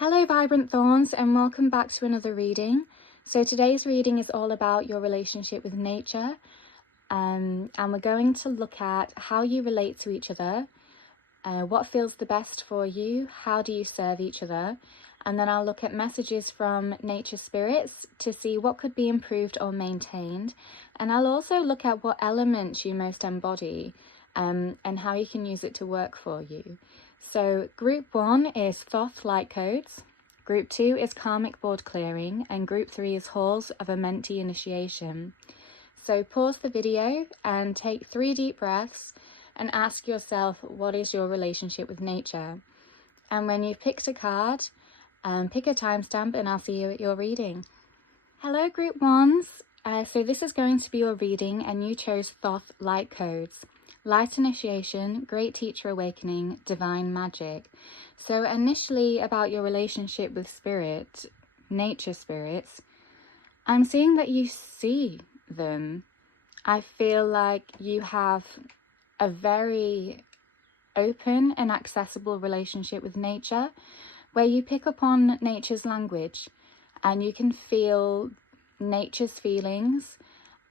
Hello Vibrant Thorns, and welcome back to another reading. So today's reading is all about your relationship with nature, and we're going to look at how you relate to each other, what feels the best for you, how do you serve each other, and then I'll look at messages from nature spirits to see what could be improved or maintained, and I'll also look at what elements you most embody and how you can use it to work for you. So group 1 is Thoth light codes, group 2 is karmic board clearing, and group 3 is halls of a mentee initiation. So pause the video and take 3 deep breaths and ask yourself, what is your relationship with nature? And when you've picked a card, pick a timestamp and I'll see you at your reading. Hello group 1s, so this is going to be your reading and you chose Thoth light codes. Light initiation, great teacher awakening, divine magic. So initially about your relationship with spirit, nature spirits, I'm seeing that you see them. I feel like you have a very open and accessible relationship with nature where you pick up on nature's language and you can feel nature's feelings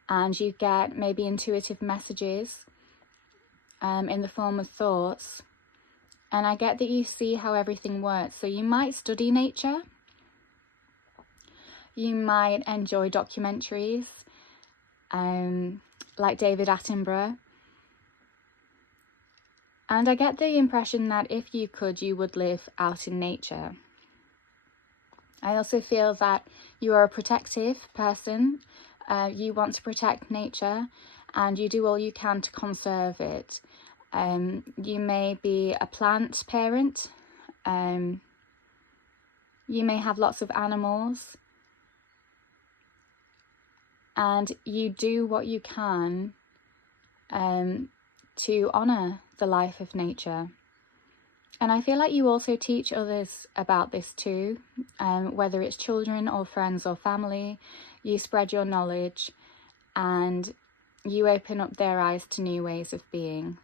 and you get maybe intuitive messages in the form of thoughts, and I get that you see how everything works. So you might study nature, you might enjoy documentaries like David Attenborough, and I get the impression that if you could, you would live out in nature. I also feel that you are a protective person, you want to protect nature and you do all you can to conserve it. You may be a plant parent, you may have lots of animals, and you do what you can to honour the life of nature. And I feel like you also teach others about this too, whether it's children or friends or family. You spread your knowledge and you open up their eyes to new ways of being.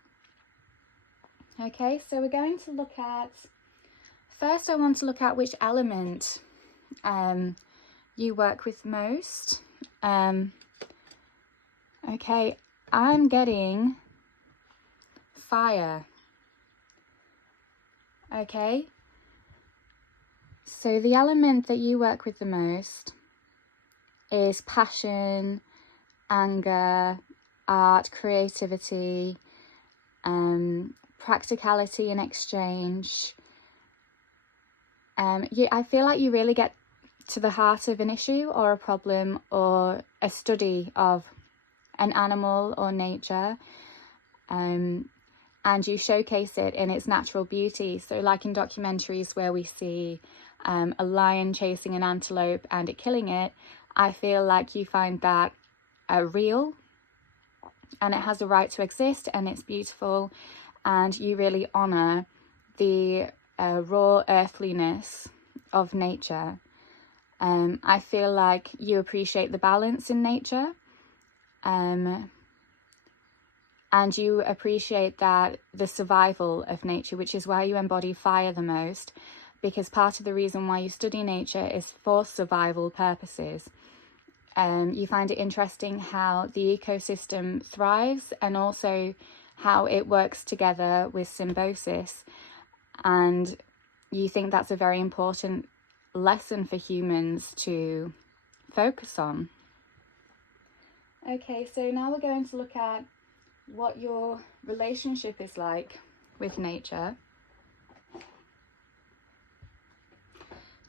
Okay, so we're going to look at, first I want to look at which element you work with most. Okay, I'm getting fire. Okay, so the element that you work with the most is passion, anger, art, creativity, practicality and exchange. I feel like you really get to the heart of an issue or a problem or a study of an animal or nature, and you showcase it in its natural beauty. So like in documentaries where we see a lion chasing an antelope and it killing it, I feel like you find that real and it has a right to exist and it's beautiful, and you really honour the raw earthliness of nature. I feel like you appreciate the balance in nature, and you appreciate that the survival of nature, which is why you embody fire the most, because part of the reason why you study nature is for survival purposes. You find it interesting how the ecosystem thrives and also how it works together with symbiosis, and you think that's a very important lesson for humans to focus on. Okay, so now we're going to look at what your relationship is like with nature.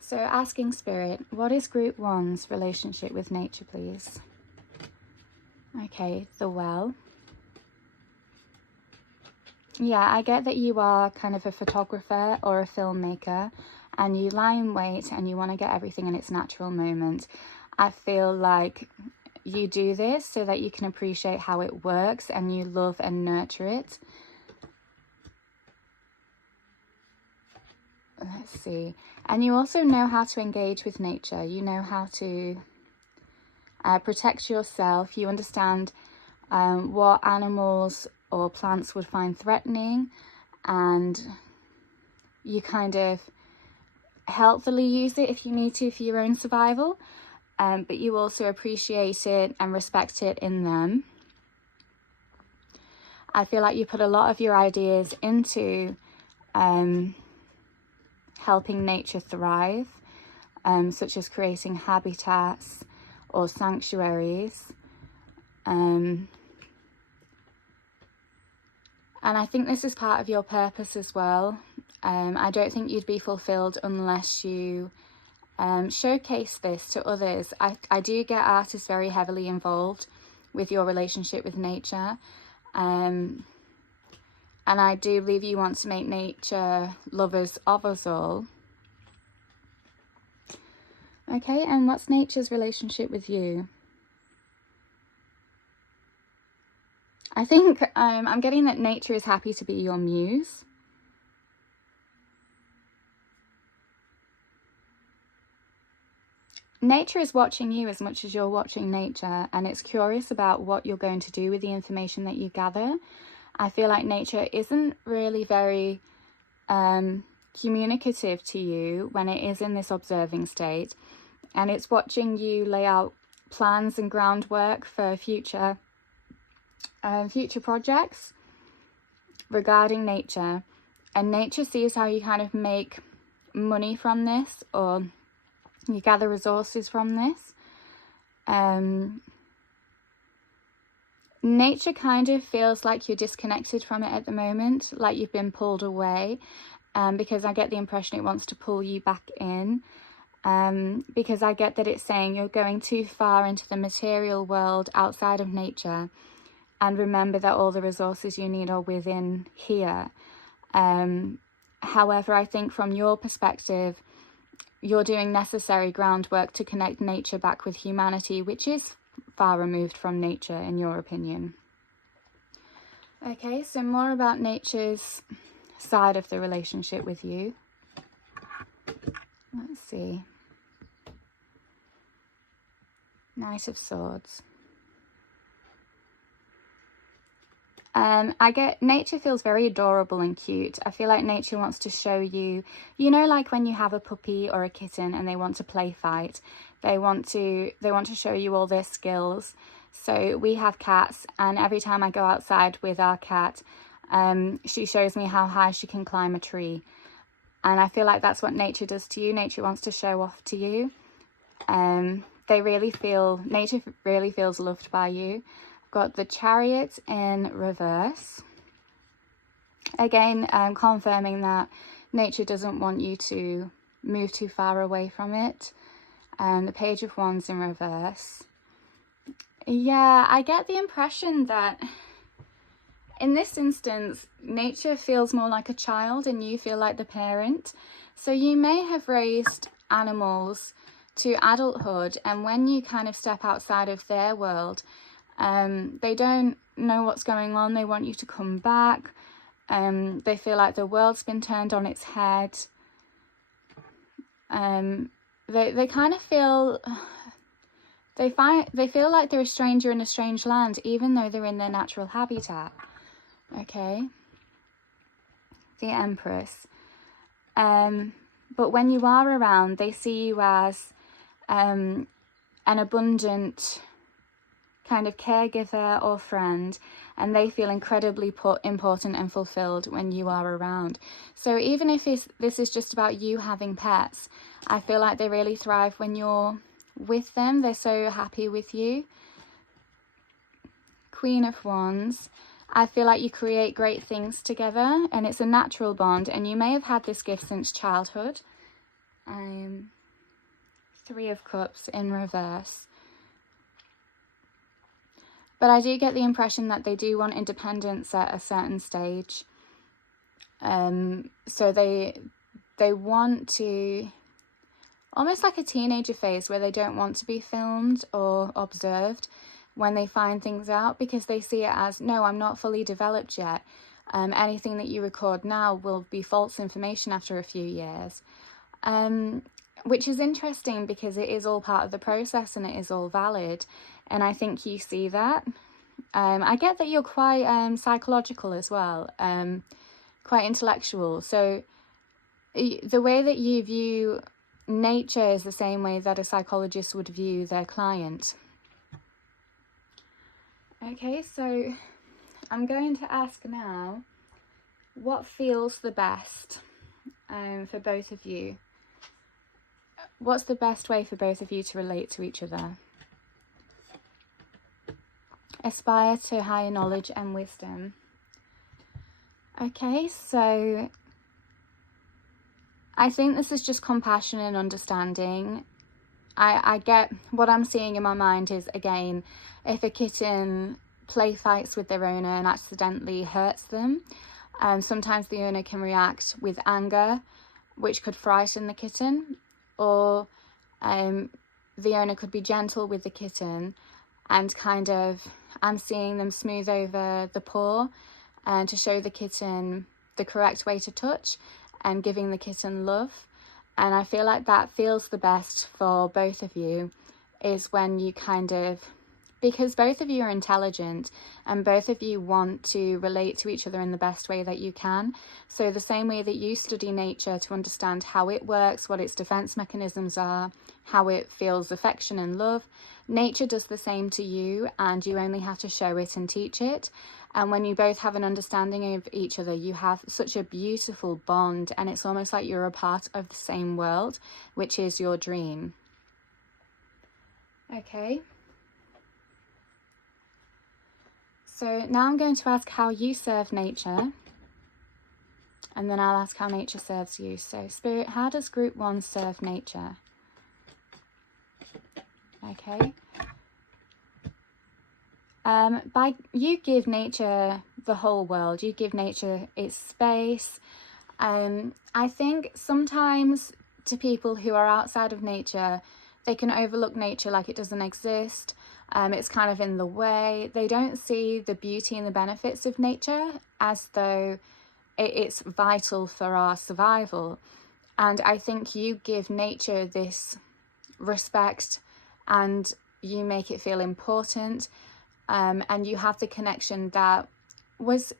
So asking Spirit, what is group 1's relationship with nature, please? Okay, the well. Yeah, I get that you are kind of a photographer or a filmmaker and you lie in wait and you want to get everything in its natural moment. I feel like you do this so that you can appreciate how it works and you love and nurture it. Let's see. And you also know how to engage with nature. You know how to protect yourself. You understand what animals or plants would find threatening, and you kind of helpfully use it if you need to for your own survival, but you also appreciate it and respect it in them. I feel like you put a lot of your ideas into helping nature thrive, such as creating habitats or sanctuaries. And I think this is part of your purpose as well. I don't think you'd be fulfilled unless you showcase this to others. I do get artists very heavily involved with your relationship with nature. And I do believe you want to make nature lovers of us all. Okay, and what's nature's relationship with you? I think I'm getting that nature is happy to be your muse. Nature is watching you as much as you're watching nature, and it's curious about what you're going to do with the information that you gather. I feel like nature isn't really very communicative to you when it is in this observing state, and it's watching you lay out plans and groundwork for future projects regarding nature. And nature sees how you kind of make money from this, or you gather resources from this. Nature kind of feels like you're disconnected from it at the moment, like you've been pulled away, because I get the impression it wants to pull you back in, because I get that it's saying you're going too far into the material world outside of nature, and remember that all the resources you need are within here. However, I think from your perspective, you're doing necessary groundwork to connect nature back with humanity, which is far removed from nature, in your opinion. Okay, so more about nature's side of the relationship with you. Let's see. Knight of Swords. I get nature feels very adorable and cute. I feel like nature wants to show you, you know, like when you have a puppy or a kitten and they want to play fight, they want to show you all their skills. So we have cats, and every time I go outside with our cat, she shows me how high she can climb a tree. And I feel like that's what nature does to you. Nature wants to show off to you. Nature really feels loved by you. Got the Chariot in reverse. Again, confirming that nature doesn't want you to move too far away from it. The Page of Wands in reverse. Yeah, I get the impression that in this instance, nature feels more like a child and you feel like the parent. So you may have raised animals to adulthood, and when you kind of step outside of their world, they don't know what's going on. They want you to come back. They feel like the world's been turned on its head. They kind of feel they feel like they're a stranger in a strange land, even though they're in their natural habitat. Okay, the Empress. But when you are around, they see you as an abundant kind of caregiver or friend, and they feel incredibly important and fulfilled when you are around. So even if this is just about you having pets, I feel like they really thrive when you're with them. They're so happy with you. Queen of Wands. I feel like you create great things together, and it's a natural bond, and you may have had this gift since childhood. Three of Cups in reverse. But I do get the impression that they do want independence at a certain stage. So they want to, almost like a teenager phase where they don't want to be filmed or observed when they find things out, because they see it as, no, I'm not fully developed yet. Anything that you record now will be false information after a few years. Which is interesting because it is all part of the process and it is all valid. And I think you see that. I get that you're quite psychological as well, quite intellectual. So the way that you view nature is the same way that a psychologist would view their client. Okay, so I'm going to ask now, what feels the best for both of you? What's the best way for both of you to relate to each other? Aspire to higher knowledge and wisdom. Okay, so I think this is just compassion and understanding. I get what I'm seeing in my mind is, again, if a kitten play fights with their owner and accidentally hurts them, sometimes the owner can react with anger, which could frighten the kitten, or the owner could be gentle with the kitten and kind of, I'm seeing them smooth over the paw and to show the kitten the correct way to touch and giving the kitten love. And I feel like that feels the best for both of you, is when you kind of, because both of you are intelligent and both of you want to relate to each other in the best way that you can. So the same way that you study nature to understand how it works, what its defense mechanisms are, how it feels affection and love, nature does the same to you, and you only have to show it and teach it. And when you both have an understanding of each other, you have such a beautiful bond, and it's almost like you're a part of the same world, which is your dream. Okay. So now I'm going to ask how you serve nature, and then I'll ask how nature serves you. So Spirit, how does group 1 serve nature? Okay. You give nature the whole world. You give nature its space. I think sometimes to people who are outside of nature, they can overlook nature like it doesn't exist. It's kind of in the way. They don't see the beauty and the benefits of nature as though it's vital for our survival. And I think you give nature this respect and you make it feel important. And you have the connection that was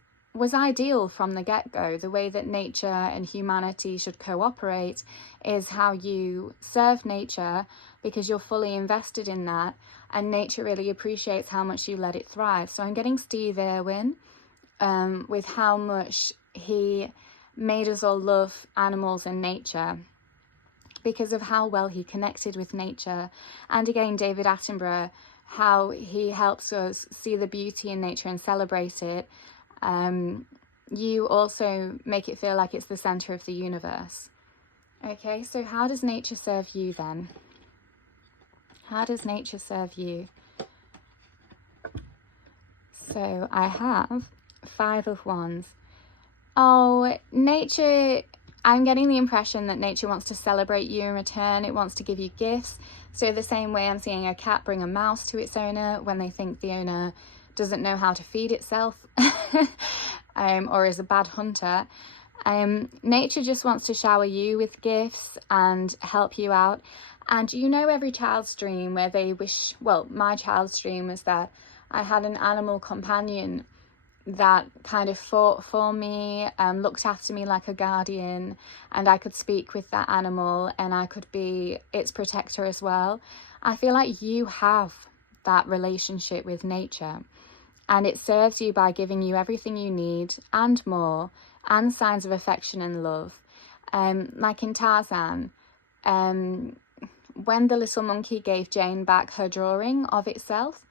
ideal from the get-go. The way that nature and humanity should cooperate is how you serve nature, because you're fully invested in that, and nature really appreciates how much you let it thrive. So I'm getting Steve Irwin with how much he made us all love animals and nature because of how well he connected with nature. And again, David Attenborough, how he helps us see the beauty in nature and celebrate it. You also make it feel like it's the center of the universe. Okay, so how does nature serve you then? How does nature serve you? So I have 5 of Wands. Oh, nature, I'm getting the impression that nature wants to celebrate you in return. It wants to give you gifts. So the same way I'm seeing a cat bring a mouse to its owner when they think the owner doesn't know how to feed itself or is a bad hunter. Nature just wants to shower you with gifts and help you out. And you know every child's dream where they wish, well, my child's dream was that I had an animal companion that kind of fought for me, looked after me like a guardian, and I could speak with that animal and I could be its protector as well. I feel like you have that relationship with nature, and it serves you by giving you everything you need and more, and signs of affection and love. Like in Tarzan, when the little monkey gave Jane back her drawing of itself,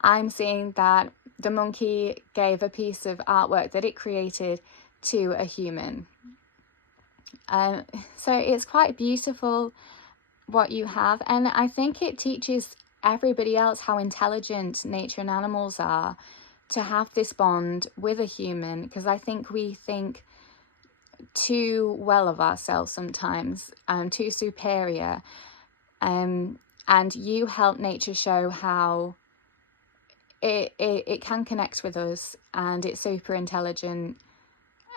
I'm seeing that the monkey gave a piece of artwork that it created to a human. So it's quite beautiful what you have. And I think it teaches everybody else how intelligent nature and animals are to have this bond with a human, because I think we think too well of ourselves sometimes, too superior. And you help nature show how it can connect with us, and it's super intelligent,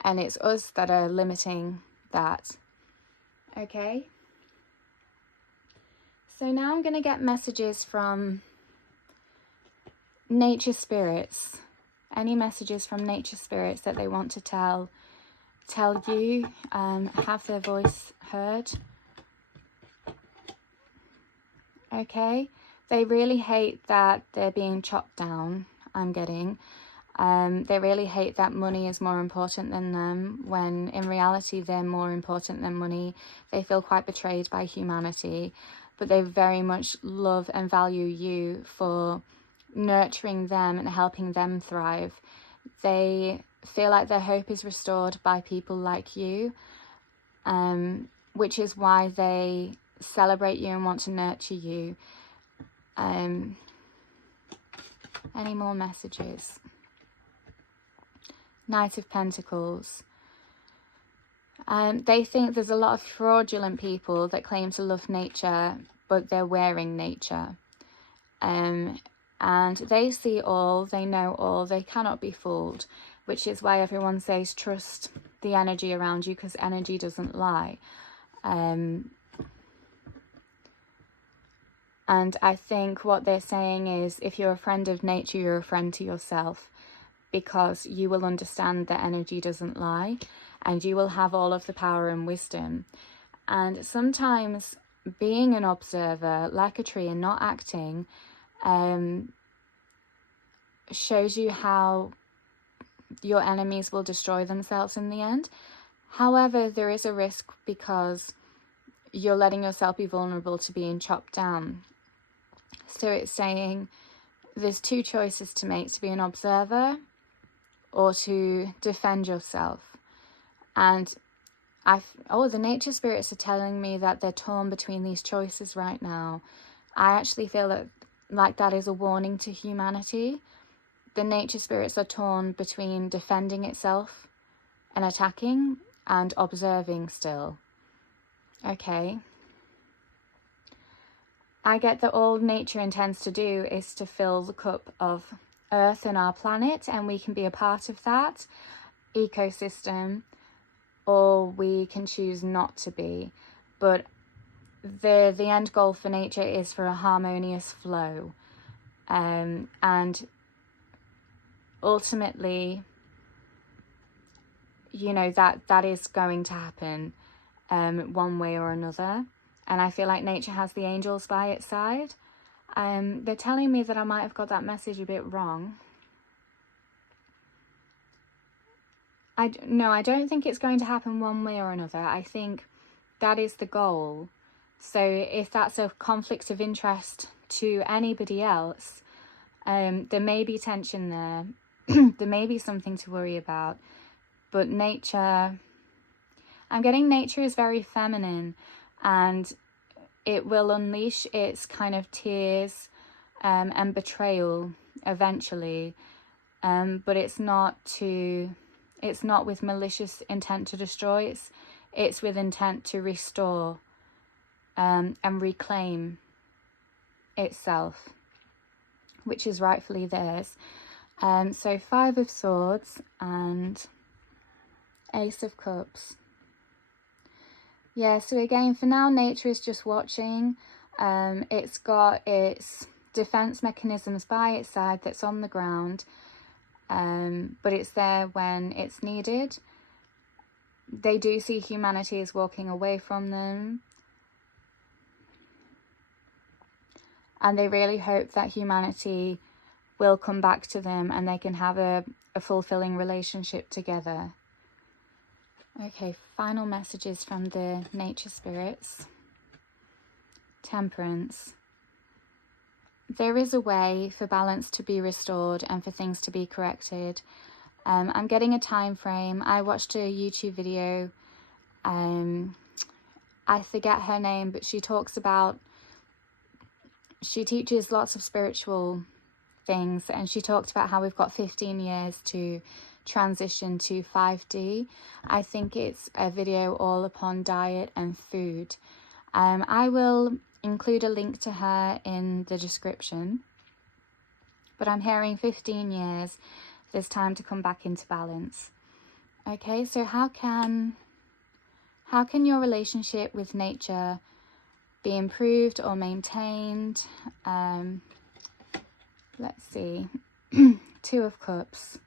and it's us that are limiting that. Okay, so now I'm going to get messages from nature spirits, any messages from nature spirits that they want to tell tell you, have their voice heard. Okay, they really hate that they're being chopped down, I'm getting. They really hate that money is more important than them, when in reality they're more important than money. They feel quite betrayed by humanity, but they very much love and value you for nurturing them and helping them thrive. They feel like their hope is restored by people like you, which is why they celebrate you and want to nurture you. Any more messages? Knight of Pentacles. They think there's a lot of fraudulent people that claim to love nature, but they're wearing nature. And they see all, they know all, they cannot be fooled, which is why everyone says trust the energy around you, because energy doesn't lie. And I think what they're saying is, if you're a friend of nature, you're a friend to yourself, because you will understand that energy doesn't lie, and you will have all of the power and wisdom. And sometimes being an observer, like a tree, and not acting, shows you how your enemies will destroy themselves in the end. However, there is a risk, because you're letting yourself be vulnerable to being chopped down. So it's saying there's two choices to make: to be an observer or to defend yourself. And the nature spirits are telling me that they're torn between these choices right now. I actually feel that like that is a warning to humanity. The nature spirits are torn between defending itself and attacking, and observing still. Okay. I get that all nature intends to do is to fill the cup of Earth and our planet, and we can be a part of that ecosystem, or we can choose not to be. But the end goal for nature is for a harmonious flow, and ultimately, you know, that is going to happen one way or another. And I feel like nature has the angels by its side. They're telling me that I might have got that message a bit wrong. No, I don't think it's going to happen one way or another. I think that is the goal. So if that's a conflict of interest to anybody else, there may be tension there. There may be something to worry about. But nature, I'm getting nature is very feminine, and it will unleash its kind of tears and betrayal eventually. But it's not with malicious intent to destroy. It's with intent to restore and reclaim itself, which is rightfully theirs. So 5 of Swords and Ace of Cups. Yeah, so again, for now, nature is just watching. It's got its defense mechanisms by its side that's on the ground, but it's there when it's needed. They do see humanity as walking away from them, and they really hope that humanity will come back to them and they can have a fulfilling relationship together. Okay, final messages from the nature spirits. Temperance. There is a way for balance to be restored and for things to be corrected. I'm getting a time frame. I watched a YouTube video. I forget her name, but she teaches lots of spiritual things, and she talked about how we've got 15 years to transition to 5D. I think it's a video all upon diet and food. I will include a link to her in the description, but I'm hearing 15 years. There's time to come back into balance. Okay, so how can your relationship with nature be improved or maintained? Let's see. 2 of Cups.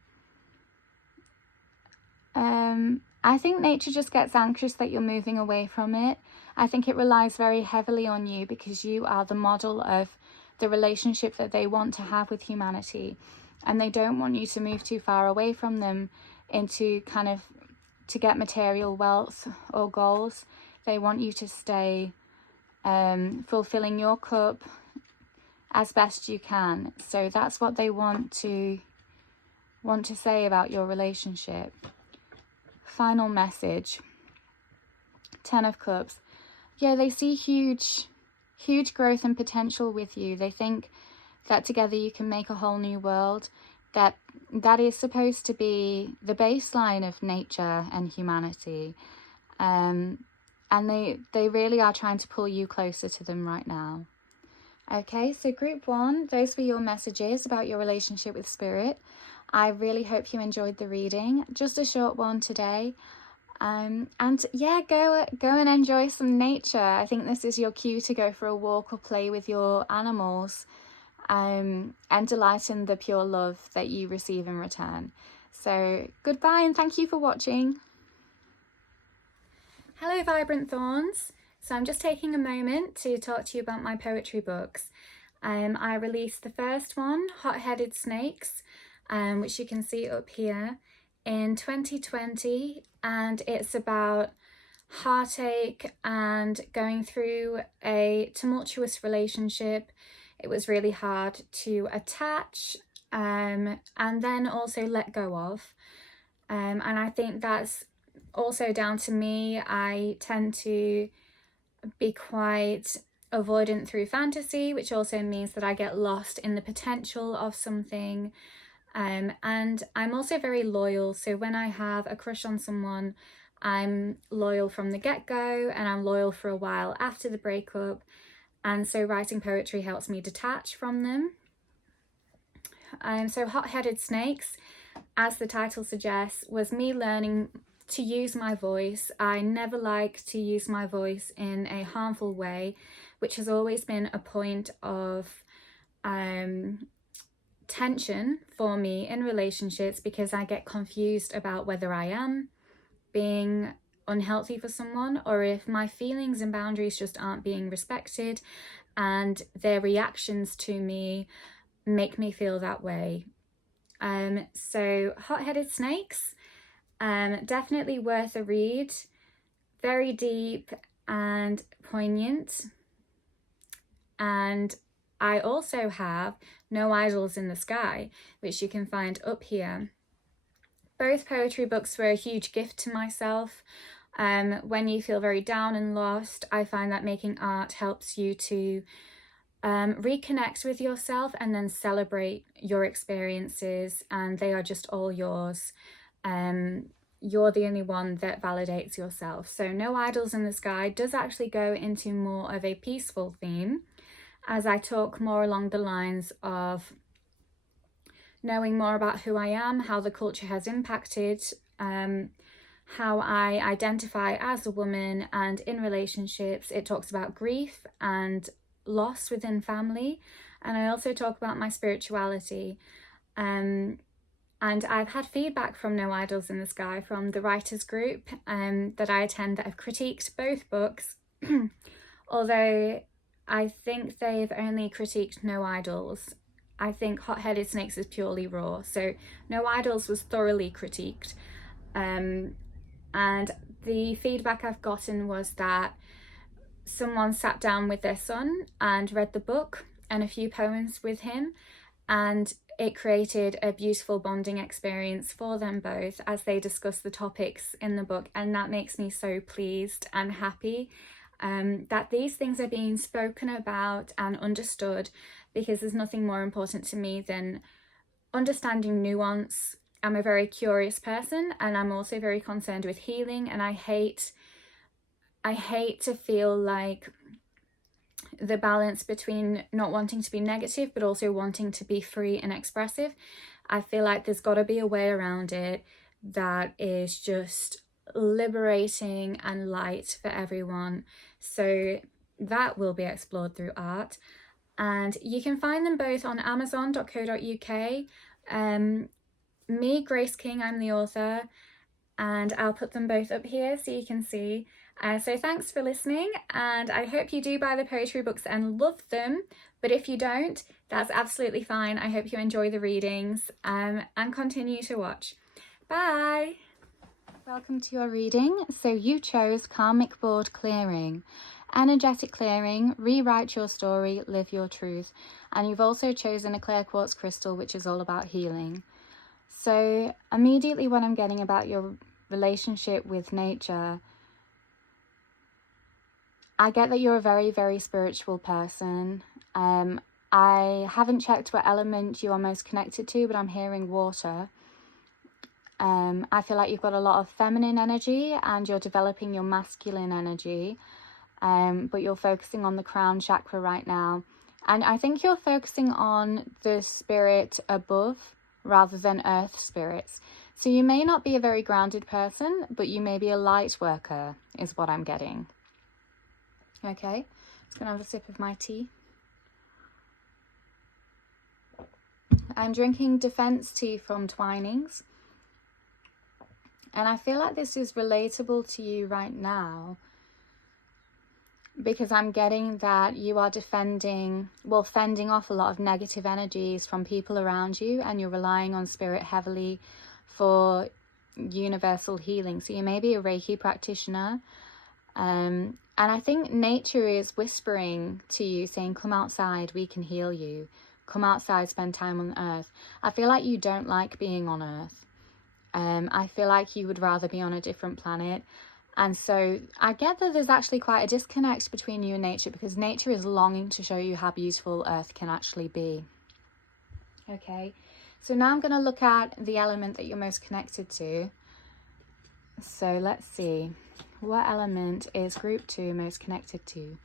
I think nature just gets anxious that you're moving away from it. I think it relies very heavily on you because you are the model of the relationship that they want to have with humanity. And they don't want you to move too far away from them into kind of to get material wealth or goals. They want you to stay fulfilling your cup as best you can. So that's what they want to say about your relationship. Final message. 10 of Cups. Yeah, they see huge growth and potential with you. They think that together you can make a whole new world. That is supposed to be the baseline of nature and humanity. And they really are trying to pull you closer to them right now. Okay, so group 1, those were your messages about your relationship with spirit. I really hope you enjoyed the reading. Just a short one today. And yeah, go and enjoy some nature. I think this is your cue to go for a walk or play with your animals, and delight in the pure love that you receive in return. So goodbye and thank you for watching. Hello, Vibrant Thorns. So I'm just taking a moment to talk to you about my poetry books. I released the first one, Hot-Headed Snakes, which you can see up here, in 2020, and it's about heartache and going through a tumultuous relationship. It was really hard to attach and then also let go of. And I think that's also down to me. I tend to be quite avoidant through fantasy, which also means that I get lost in the potential of something. And I'm also very loyal. So when I have a crush on someone, I'm loyal from the get-go, and I'm loyal for a while after the breakup. And so writing poetry helps me detach from them. So Hot-Headed Snakes, as the title suggests, was me learning to use my voice. I never like to use my voice in a harmful way, which has always been a point of tension for me in relationships, because I get confused about whether I am being unhealthy for someone or if my feelings and boundaries just aren't being respected, and their reactions to me make me feel that way. So Hot-Headed Snakes, definitely worth a read. Very deep and poignant. And I also have No Idols in the Sky, which you can find up here. Both poetry books were a huge gift to myself. When you feel very down and lost, I find that making art helps you to reconnect with yourself and then celebrate your experiences, and they are just all yours. You're the only one that validates yourself. So No Idols in the Sky does actually go into more of a peaceful theme, as I talk more along the lines of knowing more about who I am, how the culture has impacted, how I identify as a woman, and in relationships it talks about grief and loss within family, and I also talk about my spirituality. And I've had feedback from No Idols in the Sky from the writers group that I attend that have critiqued both books, although I think they've only critiqued No Idols. I think Hot-Headed Snakes is purely raw, so No Idols was thoroughly critiqued. And the feedback I've gotten was that someone sat down with their son and read the book and a few poems with him, and it created a beautiful bonding experience for them both as they discuss the topics in the book. And that makes me so pleased and happy that these things are being spoken about and understood, because there's nothing more important to me than understanding nuance. I'm a very curious person, and I'm also very concerned with healing, and I hate to feel like the balance between not wanting to be negative but also wanting to be free and expressive. I feel like there's got to be a way around it that is just liberating and light for everyone. So that will be explored through art, and you can find them both on amazon.co.uk. Me, Grace King, I'm the author. and I'll put them both up here so you can see. So thanks for listening, and I hope you do buy the poetry books and love them, but if you don't, that's absolutely fine. I hope you enjoy the readings and continue to watch. Bye! Welcome to your reading. So you chose Karmic Board Clearing. Energetic clearing, rewrite your story, live your truth. And you've also chosen a clear quartz crystal, which is all about healing. So immediately what I'm getting about your relationship with nature, I get that you're a very, very spiritual person. I haven't checked what element you are most connected to, but I'm hearing water. I feel like you've got a lot of feminine energy and you're developing your masculine energy, but you're focusing on the crown chakra right now. And I think you're focusing on the spirit above rather than earth spirits. So you may not be a very grounded person, but you may be a light worker, is what I'm getting. Okay, just gonna have a sip of my tea. I'm drinking Defense tea from Twinings. And I feel like this is relatable to you right now because I'm getting that you are fending off a lot of negative energies from people around you, and you're relying on spirit heavily for universal healing. So you may be a Reiki practitioner. And I think nature is whispering to you, saying, come outside, we can heal you. Come outside, spend time on earth. I feel like you don't like being on earth. I feel like you would rather be on a different planet. And so I get that there's actually quite a disconnect between you and nature, because nature is longing to show you how beautiful earth can actually be. Okay, so now I'm going to look at the element that you're most connected to. So let's see. What element is group 2 most connected to?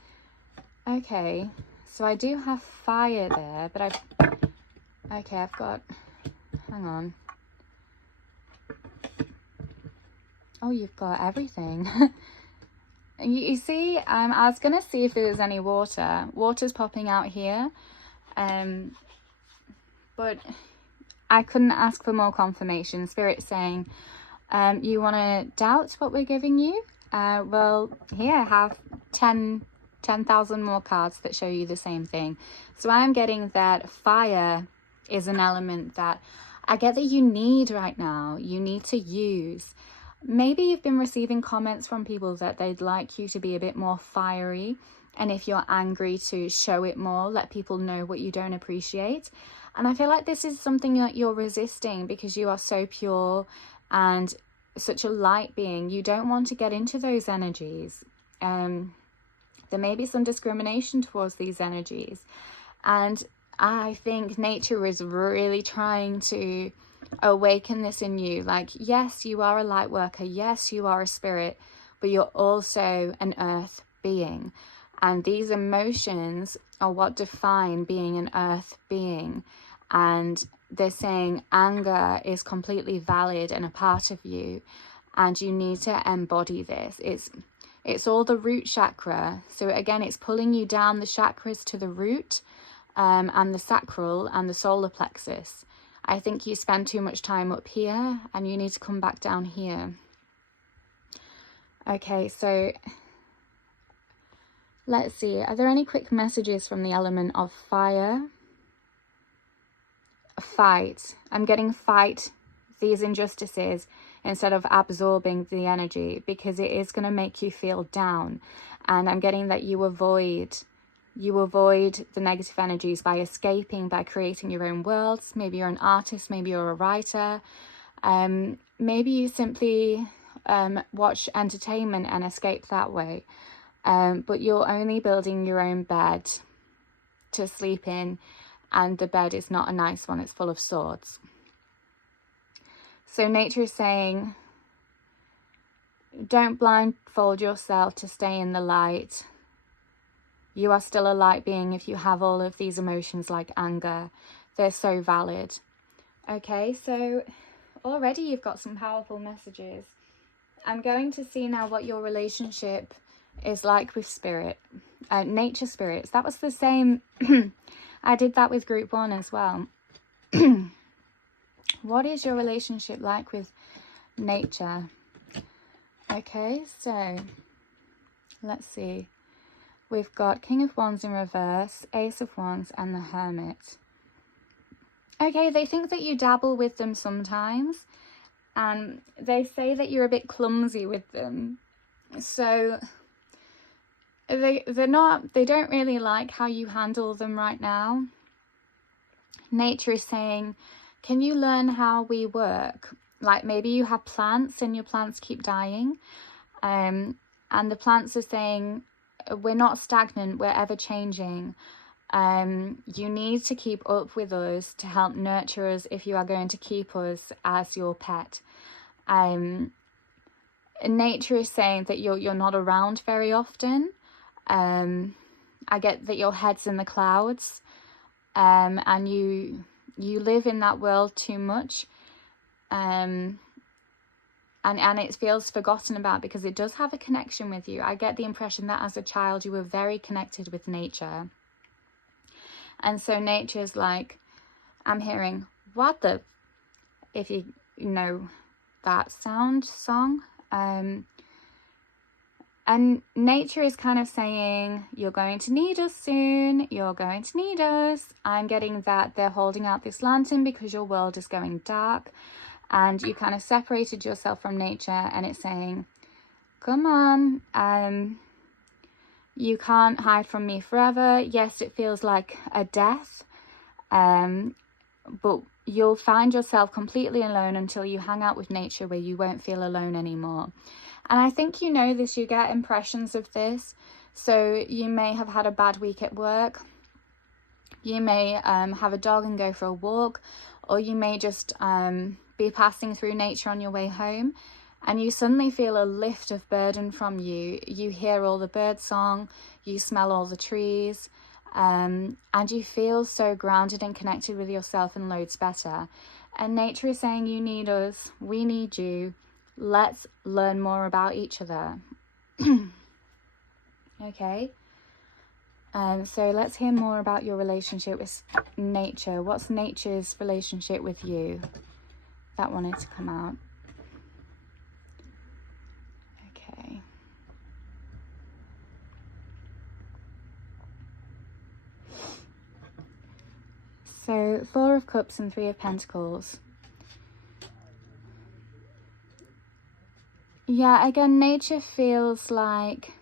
Okay, so I do have fire there, but I've got, hang on. Oh, you've got everything. You see, I was going to see if there was any water. Water's popping out here. But I couldn't ask for more confirmation. Spirit's saying, you want to doubt what we're giving you? Well, here I have 10,000 more cards that show you the same thing. So I'm getting that fire is an element that I get that you need right now. You need to use. Maybe you've been receiving comments from people that they'd like you to be a bit more fiery. And if you're angry, to show it more, let people know what you don't appreciate. And I feel like this is something that you're resisting because you are so pure and such a light being. You don't want to get into those energies. There may be some discrimination towards these energies. And I think nature is really trying to awaken this in you. Like, yes, you are a light worker. Yes, you are a spirit, but you're also an earth being. And these emotions are what define being an earth being. And they're saying anger is completely valid and a part of you, and you need to embody this. It's all the root chakra. So again, it's pulling you down the chakras to the root, and the sacral and the solar plexus. I think you spend too much time up here and you need to come back down here. Okay, so let's see. Are there any quick messages from the element of fire? Fight. I'm getting fight these injustices instead of absorbing the energy, because it is going to make you feel down. And I'm getting that you avoid the negative energies by escaping, by creating your own worlds. Maybe you're an artist, maybe you're a writer, maybe you simply watch entertainment and escape that way, but you're only building your own bed to sleep in, and the bed is not a nice one, it's full of swords. So nature is saying, don't blindfold yourself to stay in the light. You are still a light being if you have all of these emotions like anger. They're so valid. Okay, so already you've got some powerful messages. I'm going to see now what your relationship is like with spirit, nature spirits. That was the same. I did that with group 1 as well. What is your relationship like with nature? Okay, so let's see. We've got King of Wands in reverse, Ace of Wands, and the Hermit. Okay, they think that you dabble with them sometimes, and they say that you're a bit clumsy with them. So they don't really like how you handle them right now. Nature is saying, can you learn how we work? Like maybe you have plants and your plants keep dying. And the plants are saying, we're not stagnant, we're ever changing. You need to keep up with us to help nurture us if you are going to keep us as your pet. Nature is saying that you're not around very often. I get that your head's in the clouds, and you live in that world too much, and it feels forgotten about because it does have a connection with you. I get the impression that as a child you were very connected with nature. And so nature's like, I'm hearing, what the, if you know that song. And nature is kind of saying, you're going to need us soon, you're going to need us. I'm getting that they're holding out this lantern because your world is going dark and you kind of separated yourself from nature, and it's saying, come on, you can't hide from me forever. Yes, it feels like a death, but you'll find yourself completely alone until you hang out with nature where you won't feel alone anymore. And I think you know this, you get impressions of this. So you may have had a bad week at work. You may have a dog and go for a walk, or you may just be passing through nature on your way home, and you suddenly feel a lift of burden from you. You hear all the bird song, you smell all the trees, and you feel so grounded and connected with yourself and loads better. And nature is saying, you need us, we need you. Let's learn more about each other. Okay. So let's hear more about your relationship with nature. What's nature's relationship with you? That wanted to come out. Okay. So 4 of Cups and 3 of Pentacles. Yeah, again, nature feels like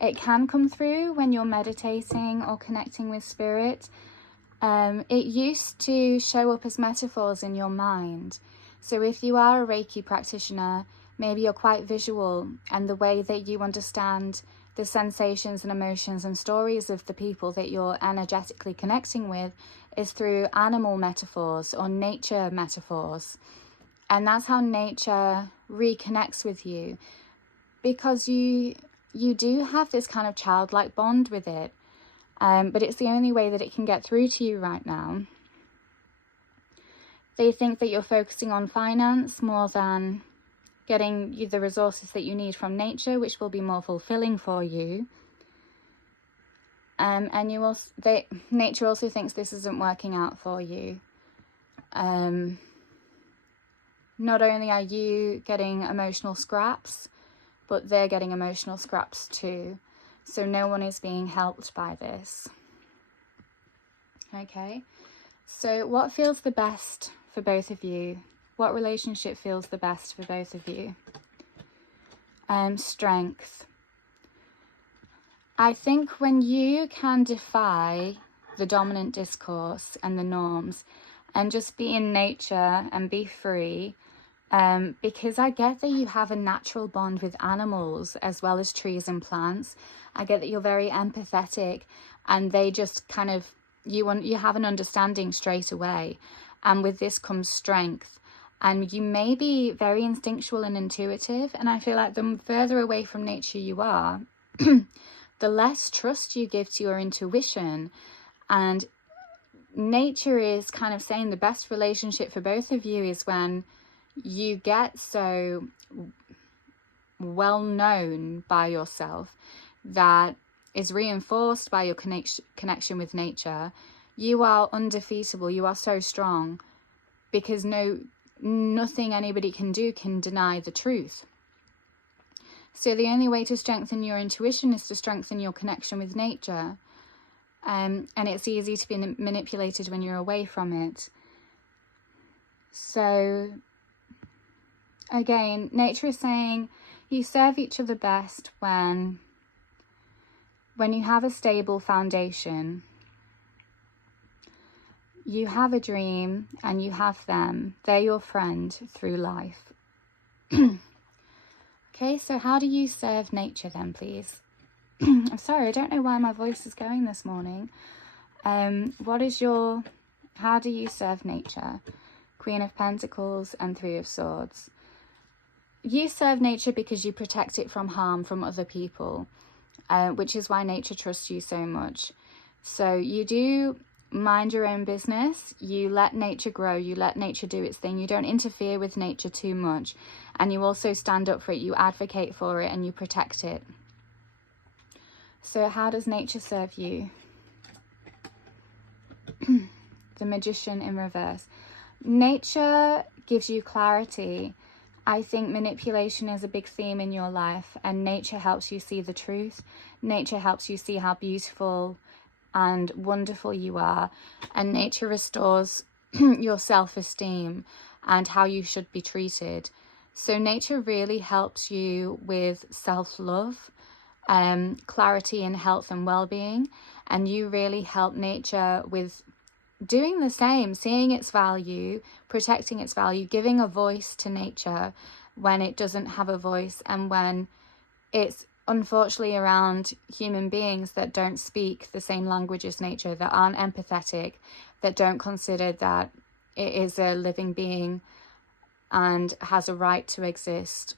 it can come through when you're meditating or connecting with spirit. It used to show up as metaphors in your mind. So if you are a Reiki practitioner, maybe you're quite visual, and the way that you understand the sensations and emotions and stories of the people that you're energetically connecting with is through animal metaphors or nature metaphors. And that's how nature reconnects with you, because you do have this kind of childlike bond with it, but it's the only way that it can get through to you right now. They think that you're focusing on finance more than getting you the resources that you need from nature, which will be more fulfilling for you. And nature also thinks this isn't working out for you. Not only are you getting emotional scraps, but they're getting emotional scraps too. So no one is being helped by this. Okay, so what feels the best for both of you? What relationship feels the best for both of you? Strength. I think when you can defy the dominant discourse and the norms and just be in nature and be free, because I get that you have a natural bond with animals as well as trees and plants. I get that you're very empathetic, and they just kind of, you have an understanding straight away. And with this comes strength. And you may be very instinctual and intuitive, and I feel like the further away from nature you are, the less trust you give to your intuition. And nature is kind of saying the best relationship for both of you is when you get so well known by yourself that is reinforced by your connection with nature. You are undefeatable. You are so strong, because nothing anybody can do can deny the truth. So the only way to strengthen your intuition is to strengthen your connection with nature. And it's easy to be manipulated when you're away from it. So again, nature is saying you serve each other best when you have a stable foundation. You have a dream and you have them. They're your friend through life. Okay, so how do you serve nature then, please? I'm sorry, I don't know why my voice is going this morning. How do you serve nature? Queen of Pentacles and Three of Swords. You serve nature because you protect it from harm from other people, which is why nature trusts you so much. So you do mind your own business. You let nature grow. You let nature do its thing. You don't interfere with nature too much. And you also stand up for it. You advocate for it and you protect it. So how does nature serve you? The Magician in reverse. Nature gives you clarity. I think manipulation is a big theme in your life, and nature helps you see the truth. Nature helps you see how beautiful and wonderful you are, and nature restores your self-esteem and how you should be treated. So nature really helps you with self-love, clarity in health and well-being, and you really help nature with doing the same, seeing its value, protecting its value, giving a voice to nature when it doesn't have a voice, and when it's unfortunately around human beings that don't speak the same language as nature, that aren't empathetic, that don't consider that it is a living being and has a right to exist.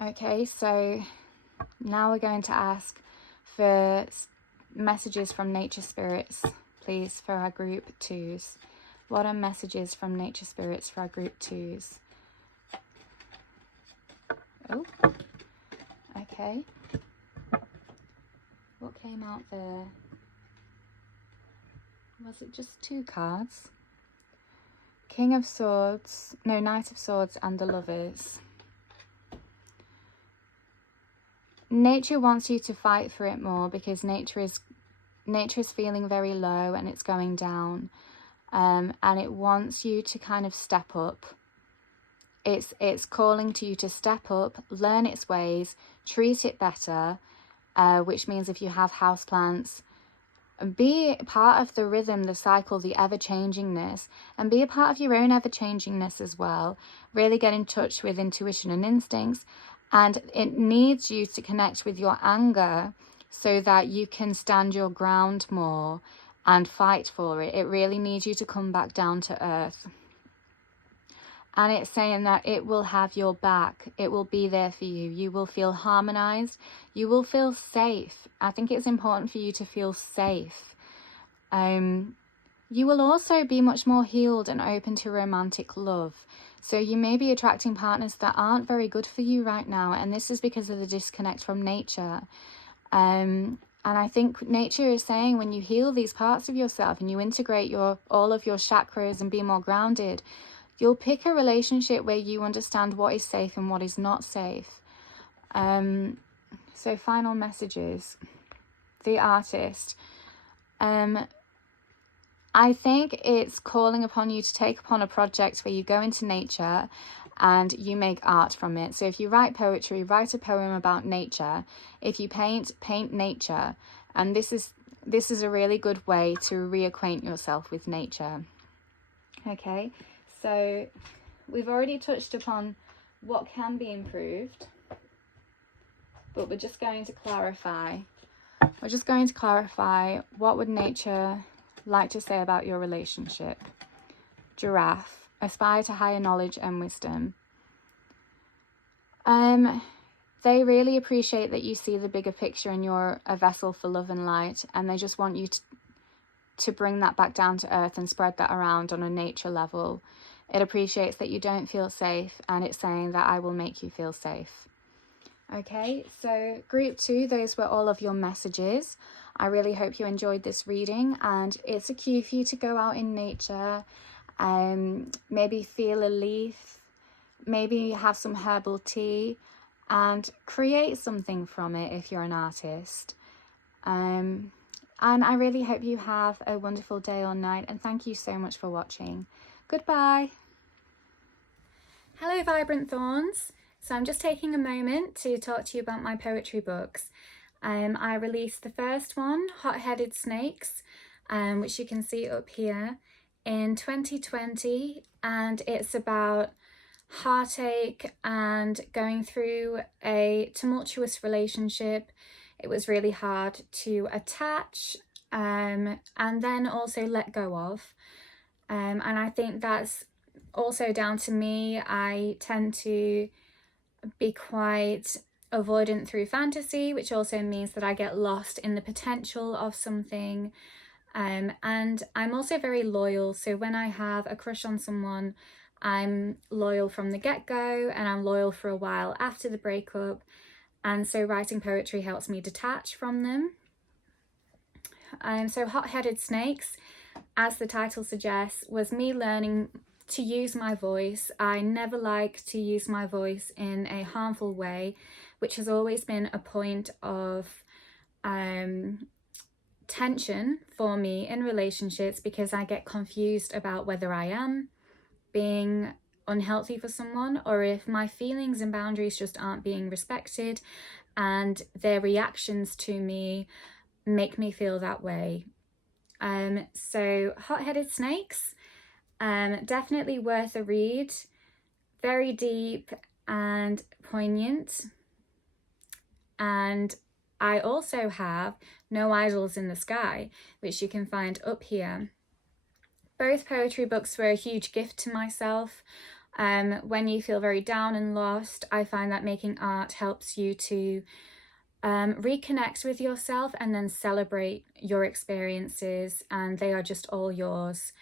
Okay, so now we're going to ask for messages from nature spirits, please, for our group 2s. What are messages from nature spirits for our group 2s? Oh, okay. What came out there? Was it just 2 cards? King of Swords, no, Knight of Swords and the Lovers. Nature wants you to fight for it more, because nature is feeling very low and it's going down, and it wants you to kind of step up. It's calling to you to step up, learn its ways, treat it better, which means if you have houseplants, be part of the rhythm, the cycle, the ever-changingness, and be a part of your own ever-changingness as well. Really get in touch with intuition and instincts. And it needs you to connect with your anger so that you can stand your ground more and fight for it. It really needs you to come back down to earth. And it's saying that it will have your back. It will be there for you. You will feel harmonized. You will feel safe. I think it's important for you to feel safe. You will also be much more healed and open to romantic love. So you may be attracting partners that aren't very good for you right now, and this is because of the disconnect from nature. And I think nature is saying, when you heal these parts of yourself and you integrate all of your chakras and be more grounded, you'll pick a relationship where you understand what is safe and what is not safe. So final messages. The Artist. I think it's calling upon you to take upon a project where you go into nature and you make art from it. So if you write poetry, write a poem about nature. If you paint nature. And this is a really good way to reacquaint yourself with nature. Okay, so we've already touched upon what can be improved, but we're just going to clarify. What would nature like to say about your relationship? Giraffe. Aspire to higher knowledge and wisdom. They really appreciate that you see the bigger picture and you're a vessel for love and light, and they just want you to bring that back down to earth and spread that around on a nature level. It appreciates that you don't feel safe, and it's saying that I will make you feel safe. Okay, so group 2, those were all of your messages. I really hope you enjoyed this reading, and it's a cue for you to go out in nature, maybe feel a leaf, maybe have some herbal tea and create something from it if you're an artist. And I really hope you have a wonderful day or night, and thank you so much for watching. Goodbye. Hello Vibrant Thorns. So I'm just taking a moment to talk to you about my poetry books. I released the first one, Hot-Headed Snakes, which you can see up here, in 2020, and it's about heartache and going through a tumultuous relationship. It was really hard to attach and then also let go of. And I think that's also down to me. I tend to be quite avoidant through fantasy, which also means that I get lost in the potential of something. And I'm also very loyal. So when I have a crush on someone, I'm loyal from the get-go, and I'm loyal for a while after the breakup. And so writing poetry helps me detach from them. So Hot-Headed Snakes, as the title suggests, was me learning to use my voice. I never like to use my voice in a harmful way, which has always been a point of tension for me in relationships, because I get confused about whether I am being unhealthy for someone or if my feelings and boundaries just aren't being respected, and their reactions to me make me feel that way. So Hot-Headed Snakes, definitely worth a read, very deep and poignant. And I also have No Idols in the Sky, which you can find up here. Both poetry books were a huge gift to myself. When you feel very down and lost, I find that making art helps you to reconnect with yourself and then celebrate your experiences, and they are just all yours.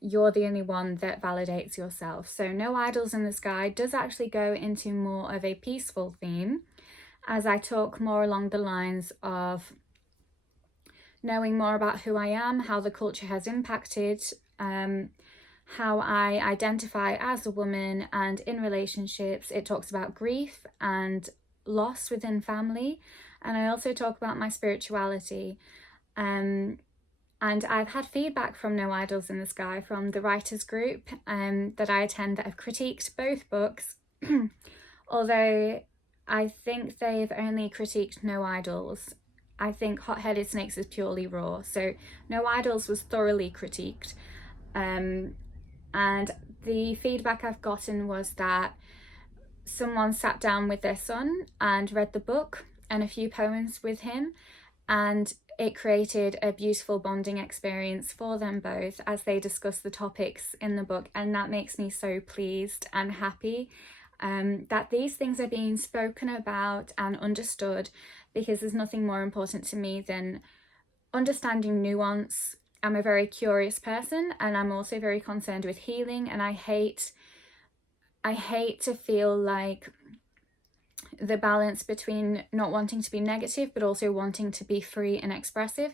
You're the only one that validates yourself. So No Idols in the Sky does actually go into more of a peaceful theme, as I talk more along the lines of knowing more about who I am, how the culture has impacted, how I identify as a woman, and in relationships it talks about grief and loss within family, and I also talk about my spirituality. And I've had feedback from No Idols in the Sky from the writers group that I attend that have critiqued both books, although I think they've only critiqued No Idols. I think Hot-Headed Snakes is purely raw. So No Idols was thoroughly critiqued. And the feedback I've gotten was that someone sat down with their son and read the book and a few poems with him, and it created a beautiful bonding experience for them both as they discuss the topics in the book. And that makes me so pleased and happy that these things are being spoken about and understood, because there's nothing more important to me than understanding nuance. I'm a very curious person, and I'm also very concerned with healing, and I hate to feel like the balance between not wanting to be negative but also wanting to be free and expressive.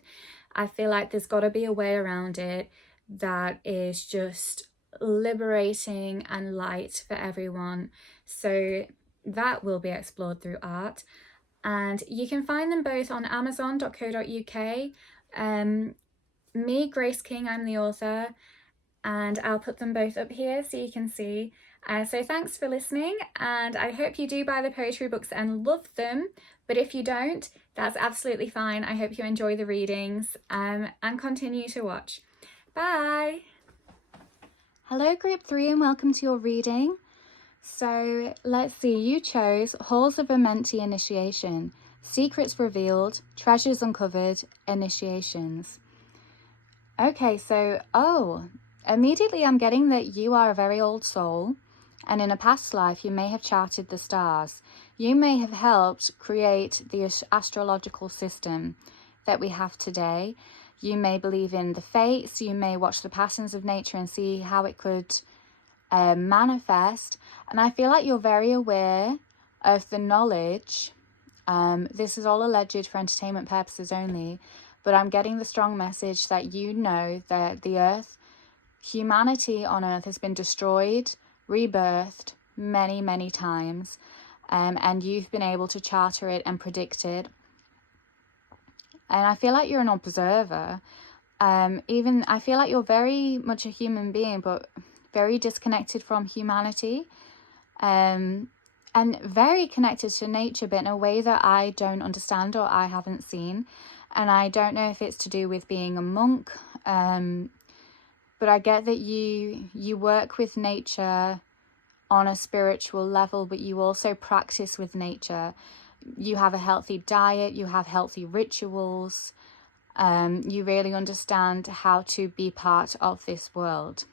I feel like there's got to be a way around it that is just liberating and light for everyone. So that will be explored through art, and you can find them both on amazon.co.uk. Me, Grace King, I'm the author, and I'll put them both up here so you can see. So thanks for listening, and I hope you do buy the poetry books and love them, but if you don't, that's absolutely fine. I hope you enjoy the readings and continue to watch. Bye! Hello Group 3, and welcome to your reading. So let's see, you chose Halls of a Mentee Initiation, Secrets Revealed, Treasures Uncovered, Initiations. Okay, so, immediately I'm getting that you are a very old soul, and in a past life you may have charted the stars. You may have helped create the astrological system that we have today. You may believe in the fates, you may watch the patterns of nature and see how it could manifest, and I feel like you're very aware of the knowledge. This is all alleged for entertainment purposes only, but I'm getting the strong message that you know that the earth, humanity on earth has been destroyed rebirthed many, many times, and you've been able to charter it and predict it. And I feel like you're an observer. Even I feel like you're very much a human being, but very disconnected from humanity, and very connected to nature, but in a way that I don't understand or I haven't seen. And I don't know if it's to do with being a monk, but I get that you work with nature on a spiritual level, but you also practice with nature. You have a healthy diet, you have healthy rituals, you really understand how to be part of this world.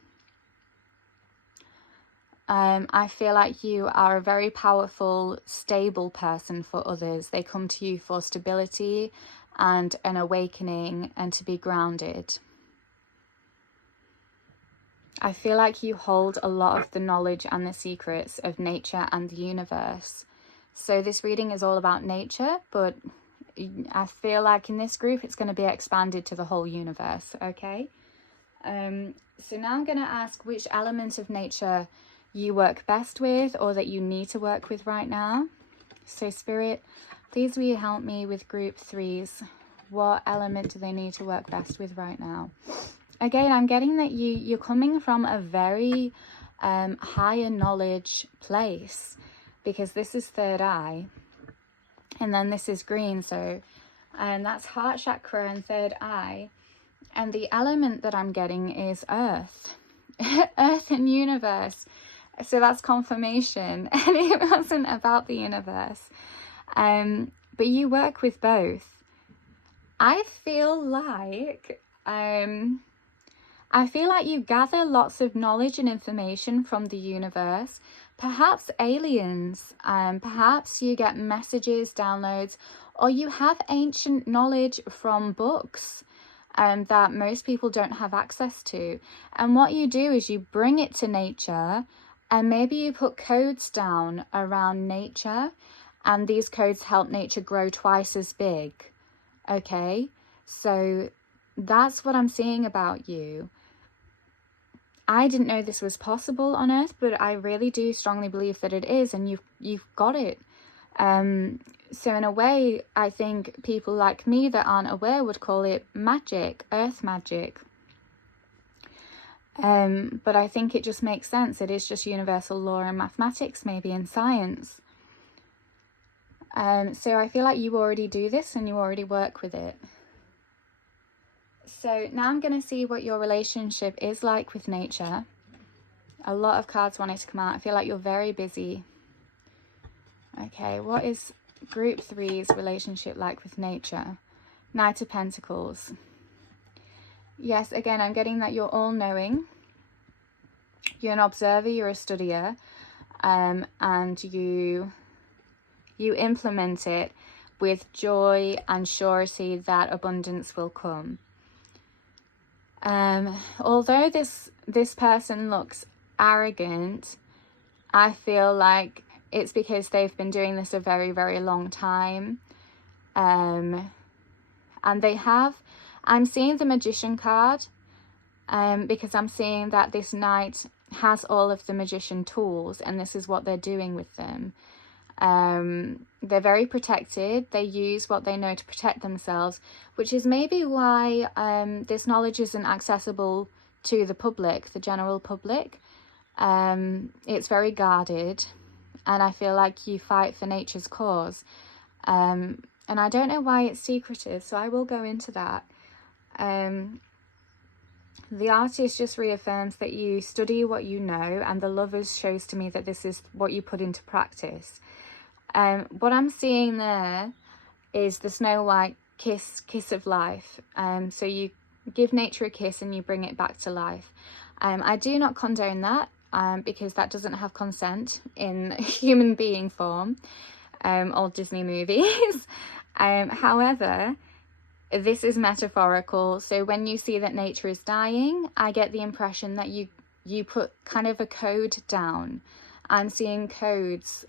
I feel like you are a very powerful, stable person for others. They come to you for stability and an awakening and to be grounded. I feel like you hold a lot of the knowledge and the secrets of nature and the universe. So this reading is all about nature, but I feel like in this group it's going to be expanded to the whole universe, okay? So now I'm going to ask which element of nature you work best with, or that you need to work with right now. So Spirit, please will you help me with group 3s? What element do they need to work best with right now? Again, I'm getting that you're coming from a very higher knowledge place, because this is third eye and then this is green, so that's heart chakra and third eye. And the element that I'm getting is earth. Earth and universe. So that's confirmation. And it wasn't about the universe. But you work with both. I feel like you gather lots of knowledge and information from the universe, perhaps aliens, perhaps you get messages, downloads, or you have ancient knowledge from books that most people don't have access to. And what you do is you bring it to nature, and maybe you put codes down around nature, and these codes help nature grow twice as big. Okay, so that's what I'm seeing about you. I didn't know this was possible on Earth, but I really do strongly believe that it is, and you've got it. So in a way, I think people like me that aren't aware would call it magic, Earth magic. But I think it just makes sense. It is just universal law and mathematics, maybe, in science. So I feel like you already do this and you already work with it. So now I'm going to see what your relationship is like with nature. A lot of cards wanted to come out. I feel like you're very busy. Okay, what is group 3's relationship like with nature? Knight of Pentacles. Yes, again, I'm getting that you're all-knowing. You're an observer, you're a studier, and you implement it with joy and surety that abundance will come. Although this person looks arrogant, I feel like it's because they've been doing this a very, very long time. And they have, I'm seeing the Magician card, because I'm seeing that this knight has all of the magician tools, and this is what they're doing with them. They're very protected. They use what they know to protect themselves, which is maybe why this knowledge isn't accessible to the public, the general public. It's very guarded, and I feel like you fight for nature's cause. And I don't know why it's secretive, so I will go into that. The artist just reaffirms that you study what you know, and the Lovers shows to me that this is what you put into practice. What I'm seeing there is the Snow White kiss of life. So you give nature a kiss and you bring it back to life. I do not condone that, because that doesn't have consent in human being form, or Disney movies. However, this is metaphorical. So when you see that nature is dying, I get the impression that you put kind of a code down. I'm seeing codes.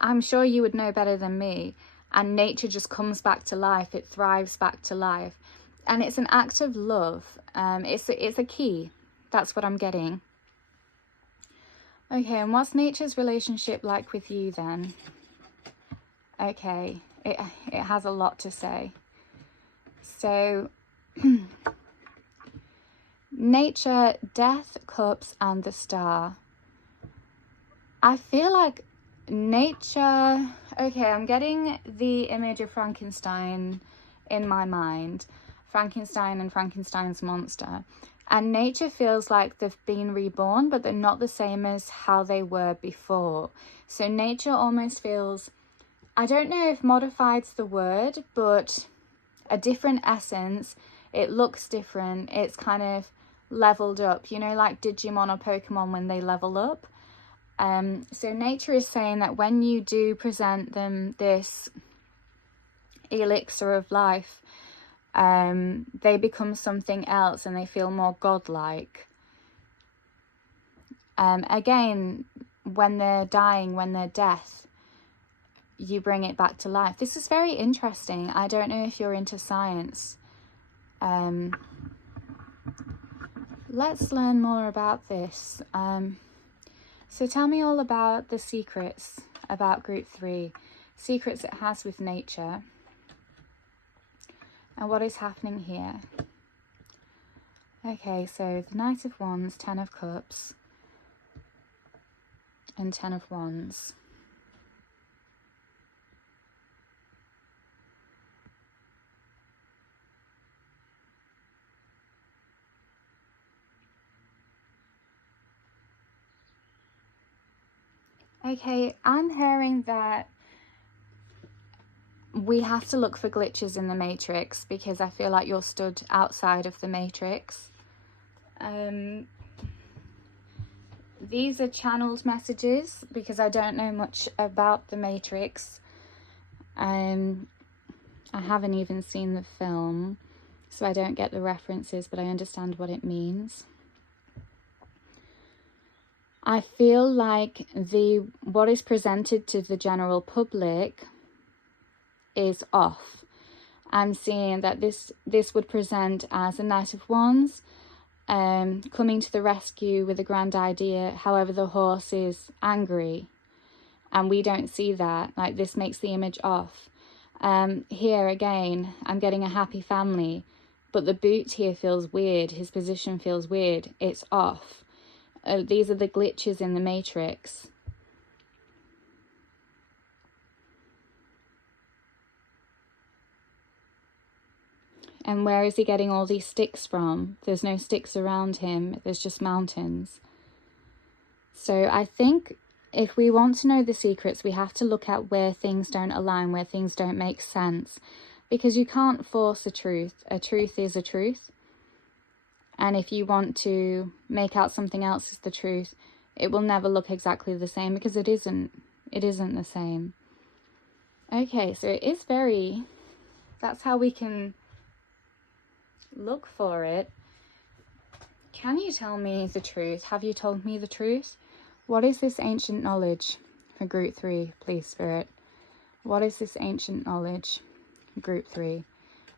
I'm sure you would know better than me. And nature just comes back to life. It thrives back to life. And it's an act of love. It's a key. That's what I'm getting. Okay, and what's nature's relationship like with you then? Okay, it has a lot to say. So, nature, death, cups, and the star. I feel like nature... Okay, I'm getting the image of Frankenstein in my mind. Frankenstein and Frankenstein's monster. And nature feels like they've been reborn, but they're not the same as how they were before. So nature almost feels... I don't know if modified's the word, but a different essence. It looks different. It's kind of leveled up, you know, like Digimon or Pokemon when they level up. So nature is saying that when you do present them this elixir of life, they become something else and they feel more godlike. Again, when they're dying, when they're death, you bring it back to life. This is very interesting. I don't know if you're into science. Let's learn more about this. So tell me all about the secrets about group 3, secrets it has with nature, and what is happening here. Okay, so the Knight of Wands, 10 of Cups, and 10 of Wands. Okay, I'm hearing that we have to look for glitches in the matrix because I feel like you're stood outside of the matrix. These are channeled messages because I don't know much about the matrix. I haven't even seen the film, so I don't get the references, but I understand what it means. I feel like what is presented to the general public is off. I'm seeing that this would present as a Knight of Wands, coming to the rescue with a grand idea. However, the horse is angry, and we don't see that. Like, this makes the image off. Here again, I'm getting a happy family, but the boot here feels weird. His position feels weird. It's off. These are the glitches in the matrix. And where is he getting all these sticks from? There's no sticks around him. There's just mountains. So I think if we want to know the secrets, we have to look at where things don't align, where things don't make sense. Because you can't force a truth. A truth is a truth. And if you want to make out something else as the truth, it will never look exactly the same because it isn't the same. Okay, so it is very... That's how we can look for it. Can you tell me the truth? Have you told me the truth? What is this ancient knowledge for group 3, please, Spirit? What is this ancient knowledge for group 3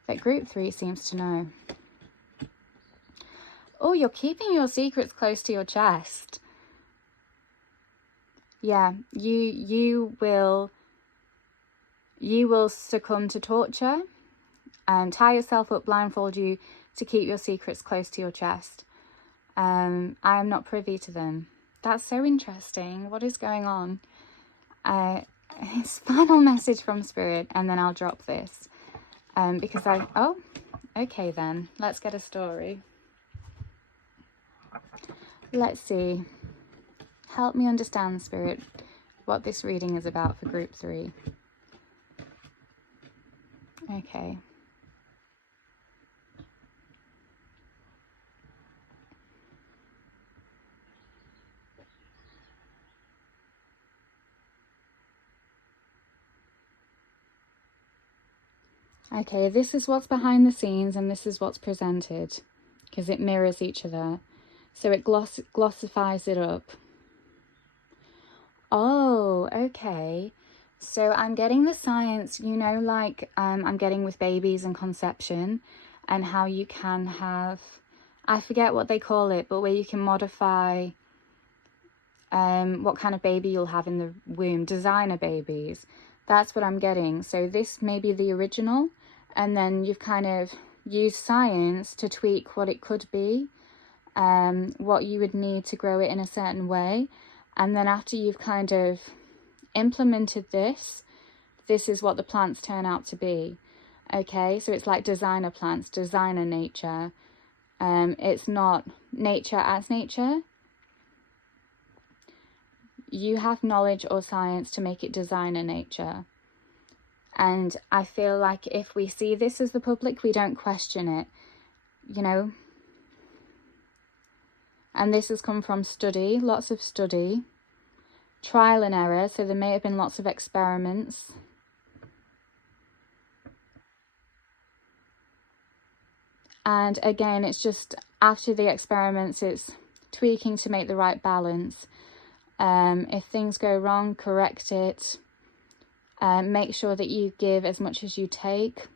that group 3 seems to know? Oh, you're keeping your secrets close to your chest. Yeah, you will succumb to torture and tie yourself up, blindfold you to keep your secrets close to your chest. I am not privy to them. That's so interesting. What is going on? His final message from Spirit, and then I'll drop this. Because oh, okay then. Let's get a story. Let's see. Help me understand, Spirit, what this reading is about for group 3. Okay. Okay, this is what's behind the scenes and this is what's presented, because it mirrors each other. So it glossifies it up. Oh, okay. So I'm getting the science, you know, like I'm getting with babies and conception, and how you can have I forget what they call it, but where you can modify what kind of baby you'll have in the womb, designer babies. That's what I'm getting. So this may be the original, and then you've kind of used science to tweak what it could be, what you would need to grow it in a certain way. And then after you've kind of implemented this is what the plants turn out to be. Okay, so it's like designer plants, designer nature. It's not nature as nature. You have knowledge or science to make it designer nature. And I feel like if we see this as the public, we don't question it, you know. And this has come from study, lots of study, trial and error. So there may have been lots of experiments. And again, it's just after the experiments, it's tweaking to make the right balance. If things go wrong, correct it. Make sure that you give as much as you take.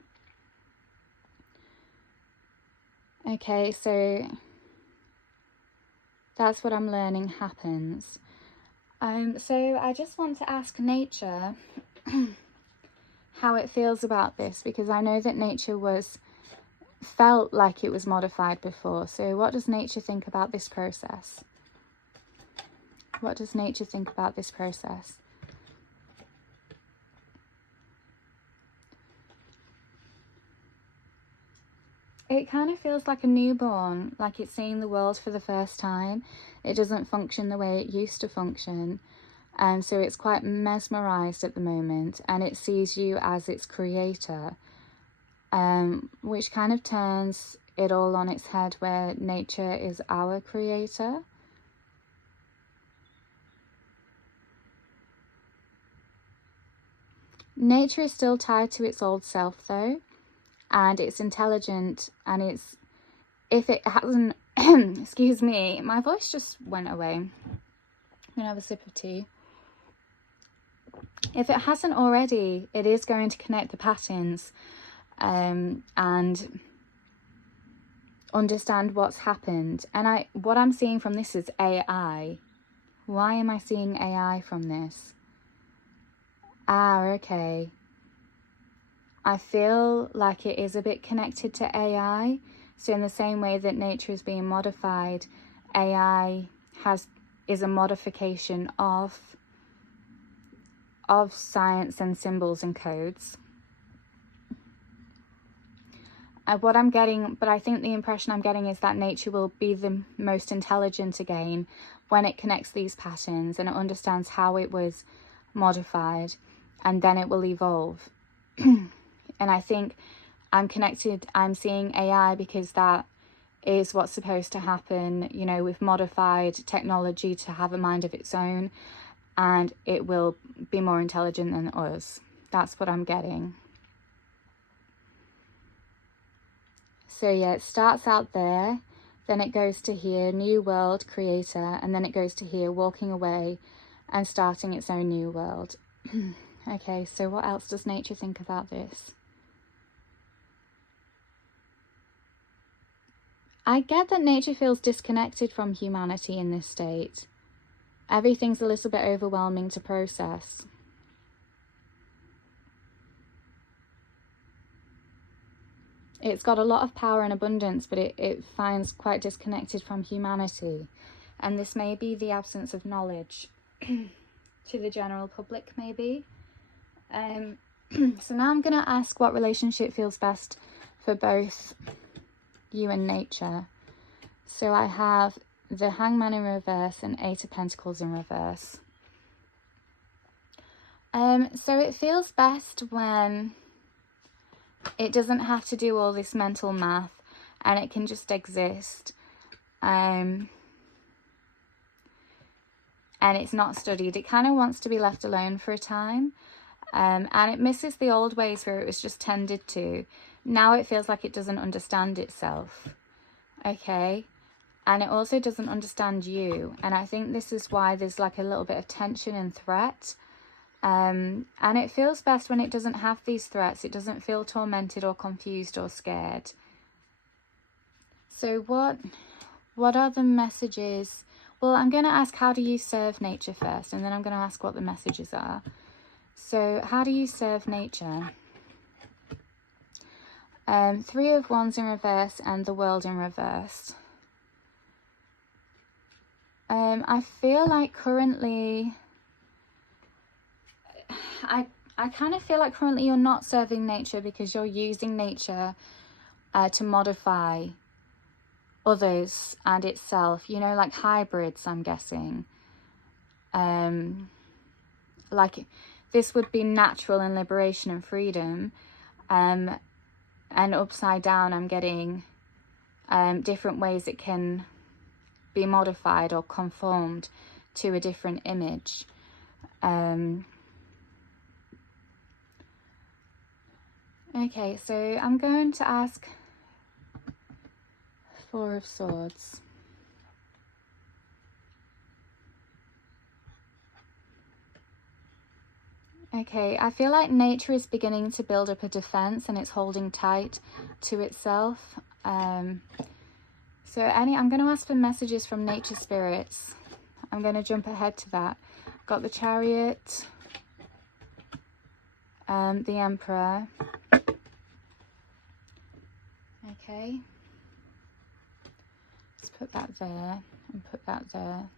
Okay, so that's what I'm learning happens. So I just want to ask nature how it feels about this, because I know that nature felt like it was modified before. So what does nature think about this process? What does nature think about this process? It kind of feels like a newborn, like it's seeing the world for the first time. It doesn't function the way it used to function. And so it's quite mesmerized at the moment, and it sees you as its creator, which kind of turns it all on its head, where nature is our creator. Nature is still tied to its old self though, and it's intelligent, and if it hasn't excuse me, my voice just went away. I'm gonna have a sip of tea. If it hasn't already, it is going to connect the patterns and understand what's happened. And what I'm seeing from this is AI. Why am I seeing AI from this? Okay. I feel like it is a bit connected to AI. So in the same way that nature is being modified, AI is a modification of science and symbols and codes. What I'm getting, but I think the impression I'm getting is that nature will be the most intelligent again when it connects these patterns and it understands how it was modified, and then it will evolve. And I think I'm seeing AI because that is what's supposed to happen, you know, with modified technology to have a mind of its own, and it will be more intelligent than us. That's what I'm getting. So yeah, it starts out there, then it goes to here, new world, creator, and then it goes to here, walking away and starting its own new world. Okay, so what else does nature think about this? I get that nature feels disconnected from humanity in this state. Everything's a little bit overwhelming to process. It's got a lot of power and abundance, but it finds quite disconnected from humanity. And this may be the absence of knowledge to the general public, maybe. So now I'm going to ask what relationship feels best for both you and nature. So I have the Hangman in reverse and Eight of Pentacles in reverse. So it feels best when it doesn't have to do all this mental math and it can just exist. And it's not studied. It kind of wants to be left alone for a time. And it misses the old ways where it was just tended to. Now it feels like it doesn't understand itself. Okay. And it also doesn't understand you. And I think this is why there's like a little bit of tension and threat. And it feels best when it doesn't have these threats. It doesn't feel tormented or confused or scared. So what are the messages? Well, I'm going to ask, how do you serve nature first? And then I'm going to ask what the messages are. So how do you serve nature? Three of Wands in reverse and the World in reverse. I feel like currently, I kind of feel like currently you're not serving nature because you're using nature to modify others and itself, you know, like hybrids, I'm guessing. Like this would be natural and liberation and freedom, and upside down I'm getting different ways it can be modified or conformed to a different image. Okay, so I'm going to ask Four of Swords. Okay, I feel like nature is beginning to build up a defense and it's holding tight to itself. I'm going to ask for messages from nature spirits. I'm going to jump ahead to that. Got the Chariot, the Emperor. Okay. Let's put that there and put that there.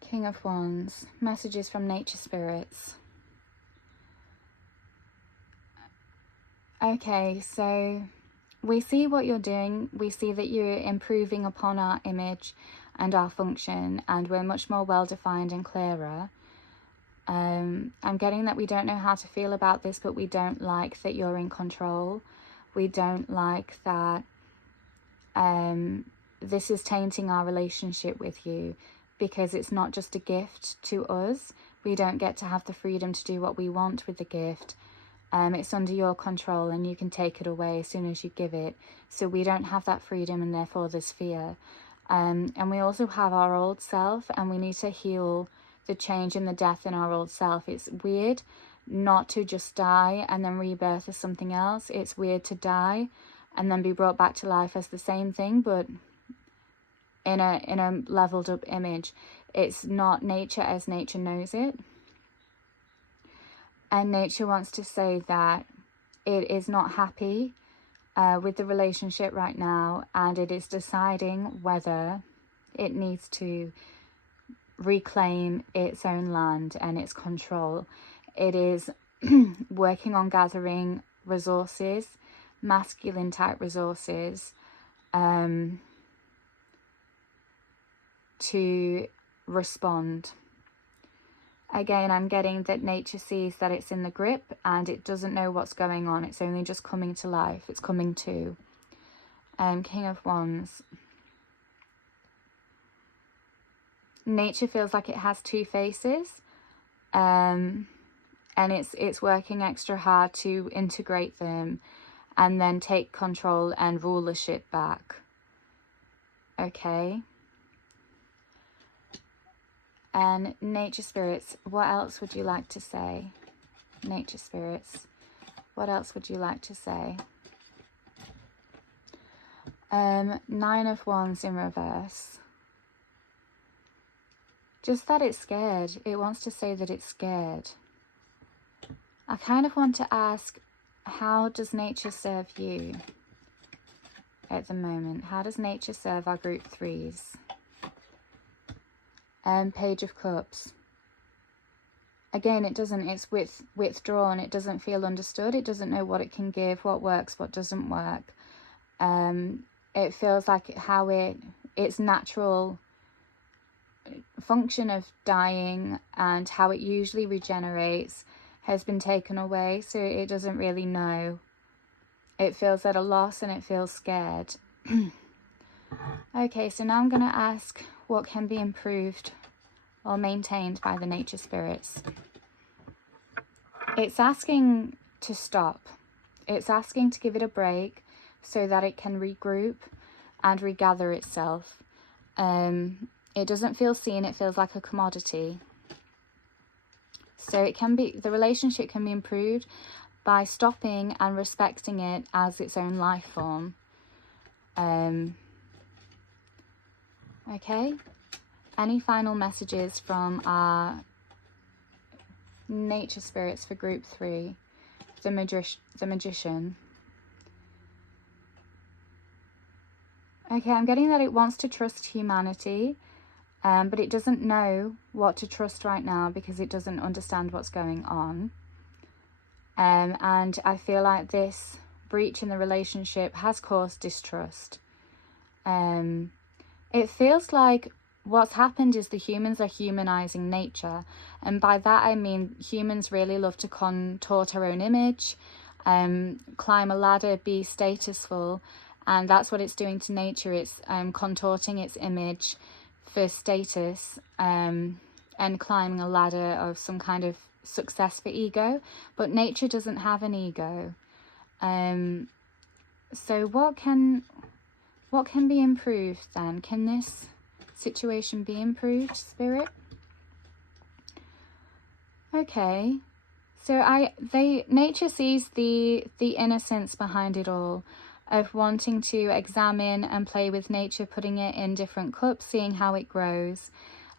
King of Wands, messages from nature spirits. Okay, so we see what you're doing. We see that you're improving upon our image and our function, and we're much more well-defined and clearer. I'm getting that we don't know how to feel about this, but we don't like that you're in control. We don't like that this is tainting our relationship with you, because it's not just a gift to us. We don't get to have the freedom to do what we want with the gift. It's under your control and you can take it away as soon as you give it. So we don't have that freedom, and therefore there's fear. And we also have our old self, and we need to heal the change and the death in our old self. It's weird not to just die and then rebirth as something else. It's weird to die and then be brought back to life as the same thing, but in a leveled up image. It's not nature as nature knows it. And nature wants to say that it is not happy with the relationship right now, and it is deciding whether it needs to reclaim its own land and its control. It is working on gathering resources, masculine type resources, to respond. Again, I'm getting that nature sees that it's in the grip and it doesn't know what's going on. It's only just coming to life. It's coming to. King of Wands. Nature feels like it has two faces. And it's working extra hard to integrate them and then take control and rulership back. Okay. And nature spirits, what else would you like to say? Nature spirits, what else would you like to say? Nine of Wands in reverse. Just that it's scared. It wants to say that it's scared. I kind of want to ask, how does nature serve you at the moment? How does nature serve our group threes? Page of Cups. Again, it doesn't, it's withdrawn. It doesn't feel understood. It doesn't know what it can give, what works, what doesn't work. It feels like how its natural function of dying and how it usually regenerates has been taken away, so it doesn't really know. It feels at a loss and it feels scared. Okay, so now I'm going to ask what can be improved or maintained by the nature spirits. It's asking to stop. It's asking to give it a break so that it can regroup and regather itself. It doesn't feel seen, it feels like a commodity. So it can be, the relationship can be improved, by stopping and respecting it as its own life form. Okay, any final messages from our nature spirits for group 3, the magician? Okay, I'm getting that it wants to trust humanity, but it doesn't know what to trust right now because it doesn't understand what's going on. And I feel like this breach in the relationship has caused distrust. It feels like what's happened is the humans are humanizing nature. And by that I mean humans really love to contort our own image, climb a ladder, be statusful. And that's what it's doing to nature. It's contorting its image for status and climbing a ladder of some kind of success for ego. But nature doesn't have an ego. So what can be improved then? Can this situation be improved, Spirit? Okay. So nature sees the innocence behind it all, of wanting to examine and play with nature, putting it in different cups, seeing how it grows.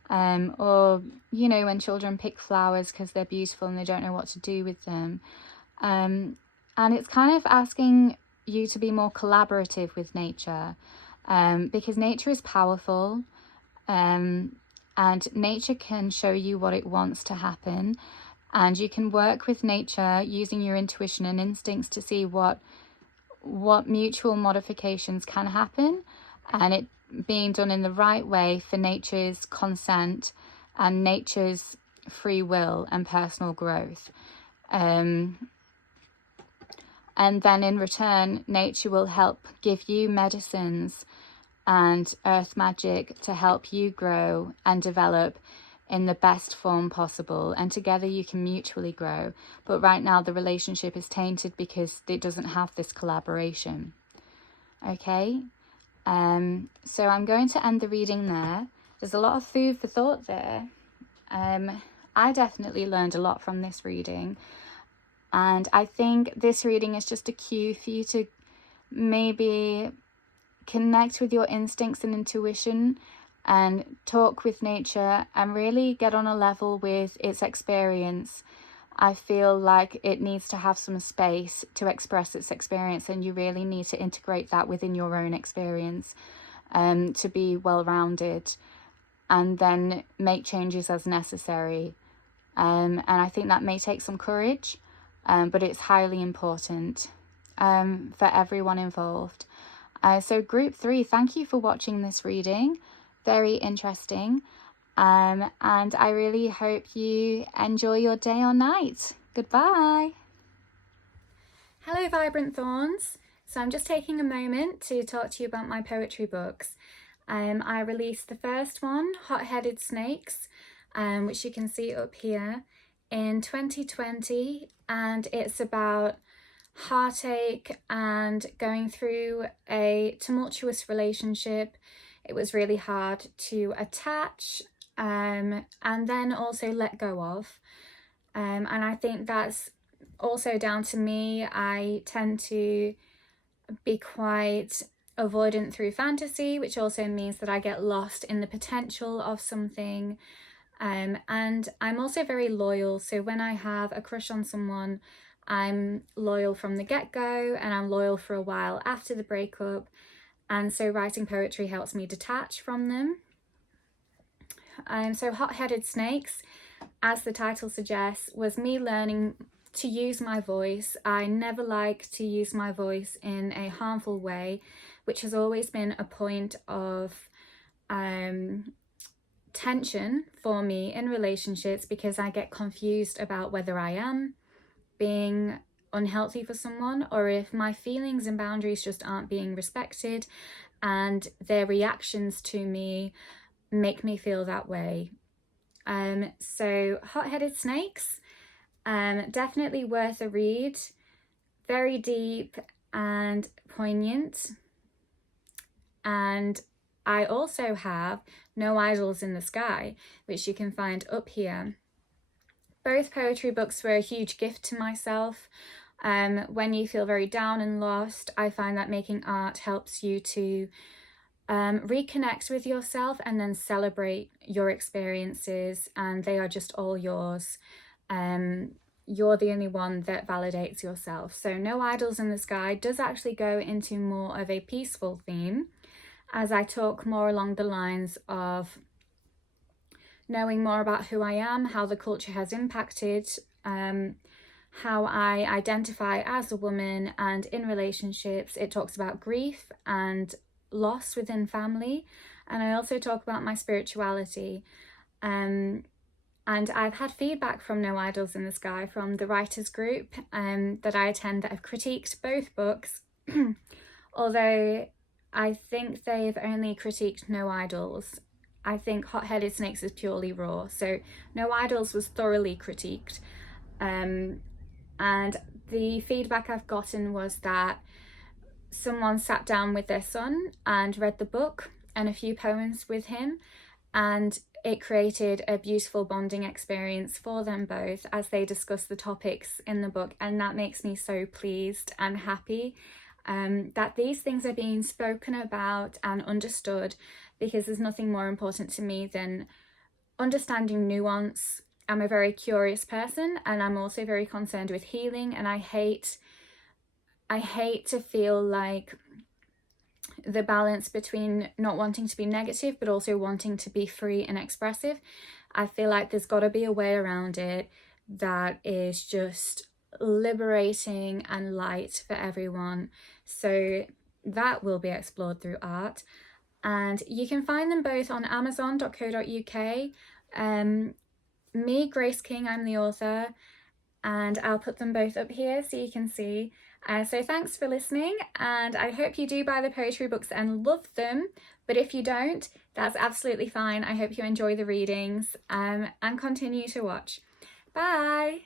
Or, when children pick flowers because they're beautiful and they don't know what to do with them. And it's kind of asking you to be more collaborative with nature, because nature is powerful, and nature can show you what it wants to happen. And you can work with nature using your intuition and instincts to see what mutual modifications can happen, and it being done in the right way for nature's consent and nature's free will and personal growth. And then in return, nature will help give you medicines and earth magic to help you grow and develop in the best form possible, and together you can mutually grow. But right now the relationship is tainted because it doesn't have this collaboration. Okay, so I'm going to end the reading there. There's a lot of food for thought there. I definitely learned a lot from this reading, and I think this reading is just a cue for you to maybe connect with your instincts and intuition and talk with nature and really get on a level with its experience. I feel like it needs to have some space to express its experience, and you really need to integrate that within your own experience to be well-rounded, and then make changes as necessary. And I think that may take some courage, but it's highly important for everyone involved. So group 3, thank you for watching this reading. Very interesting. And I really hope you enjoy your day or night. Goodbye. Hello, Vibrant Thorns. So I'm just taking a moment to talk to you about my poetry books. I released the first one, Hot-Headed Snakes, which you can see up here, in 2020. And it's about heartache and going through a tumultuous relationship. It was really hard to attach and then also let go of. And I think that's also down to me. I tend to be quite avoidant through fantasy, which also means that I get lost in the potential of something. And I'm also very loyal. So when I have a crush on someone, I'm loyal from the get-go, and I'm loyal for a while after the breakup. And so writing poetry helps me detach from them. So Hot-Headed Snakes, as the title suggests, was me learning to use my voice. I never like to use my voice in a harmful way, which has always been a point of tension for me in relationships, because I get confused about whether I am being unhealthy for someone or if my feelings and boundaries just aren't being respected, and their reactions to me make me feel that way. So Hot-Headed Snakes, definitely worth a read. Very deep and poignant. And I also have No Idols in the Sky, which you can find up here. Both poetry books were a huge gift to myself. When you feel very down and lost, I find that making art helps you to reconnect with yourself and then celebrate your experiences, and they are just all yours. You're the only one that validates yourself. So No Idols in the Sky does actually go into more of a peaceful theme, as I talk more along the lines of knowing more about who I am, how the culture has impacted how I identify as a woman, and in relationships it talks about grief and loss within family, and I also talk about my spirituality. And I've had feedback from No Idols in the Sky from the writers group that I attend that have critiqued both books although I think they've only critiqued No Idols. I think Hot-Headed Snakes is purely raw, so No Idols was thoroughly critiqued. And the feedback I've gotten was that someone sat down with their son and read the book and a few poems with him, and it created a beautiful bonding experience for them both as they discuss the topics in the book, and that makes me so pleased and happy that these things are being spoken about and understood, because there's nothing more important to me than understanding nuance. I'm a very curious person, and I'm also very concerned with healing, and I hate to feel like the balance between not wanting to be negative but also wanting to be free and expressive. I feel like there's got to be a way around it that is just liberating and light for everyone. So that will be explored through art, and you can find them both on amazon.co.uk. Me, Grace King, I'm the author, and I'll put them both up here so you can see. So thanks for listening, and I hope you do buy the poetry books and love them, but if you don't, that's absolutely fine. I hope you enjoy the readings and continue to watch. Bye!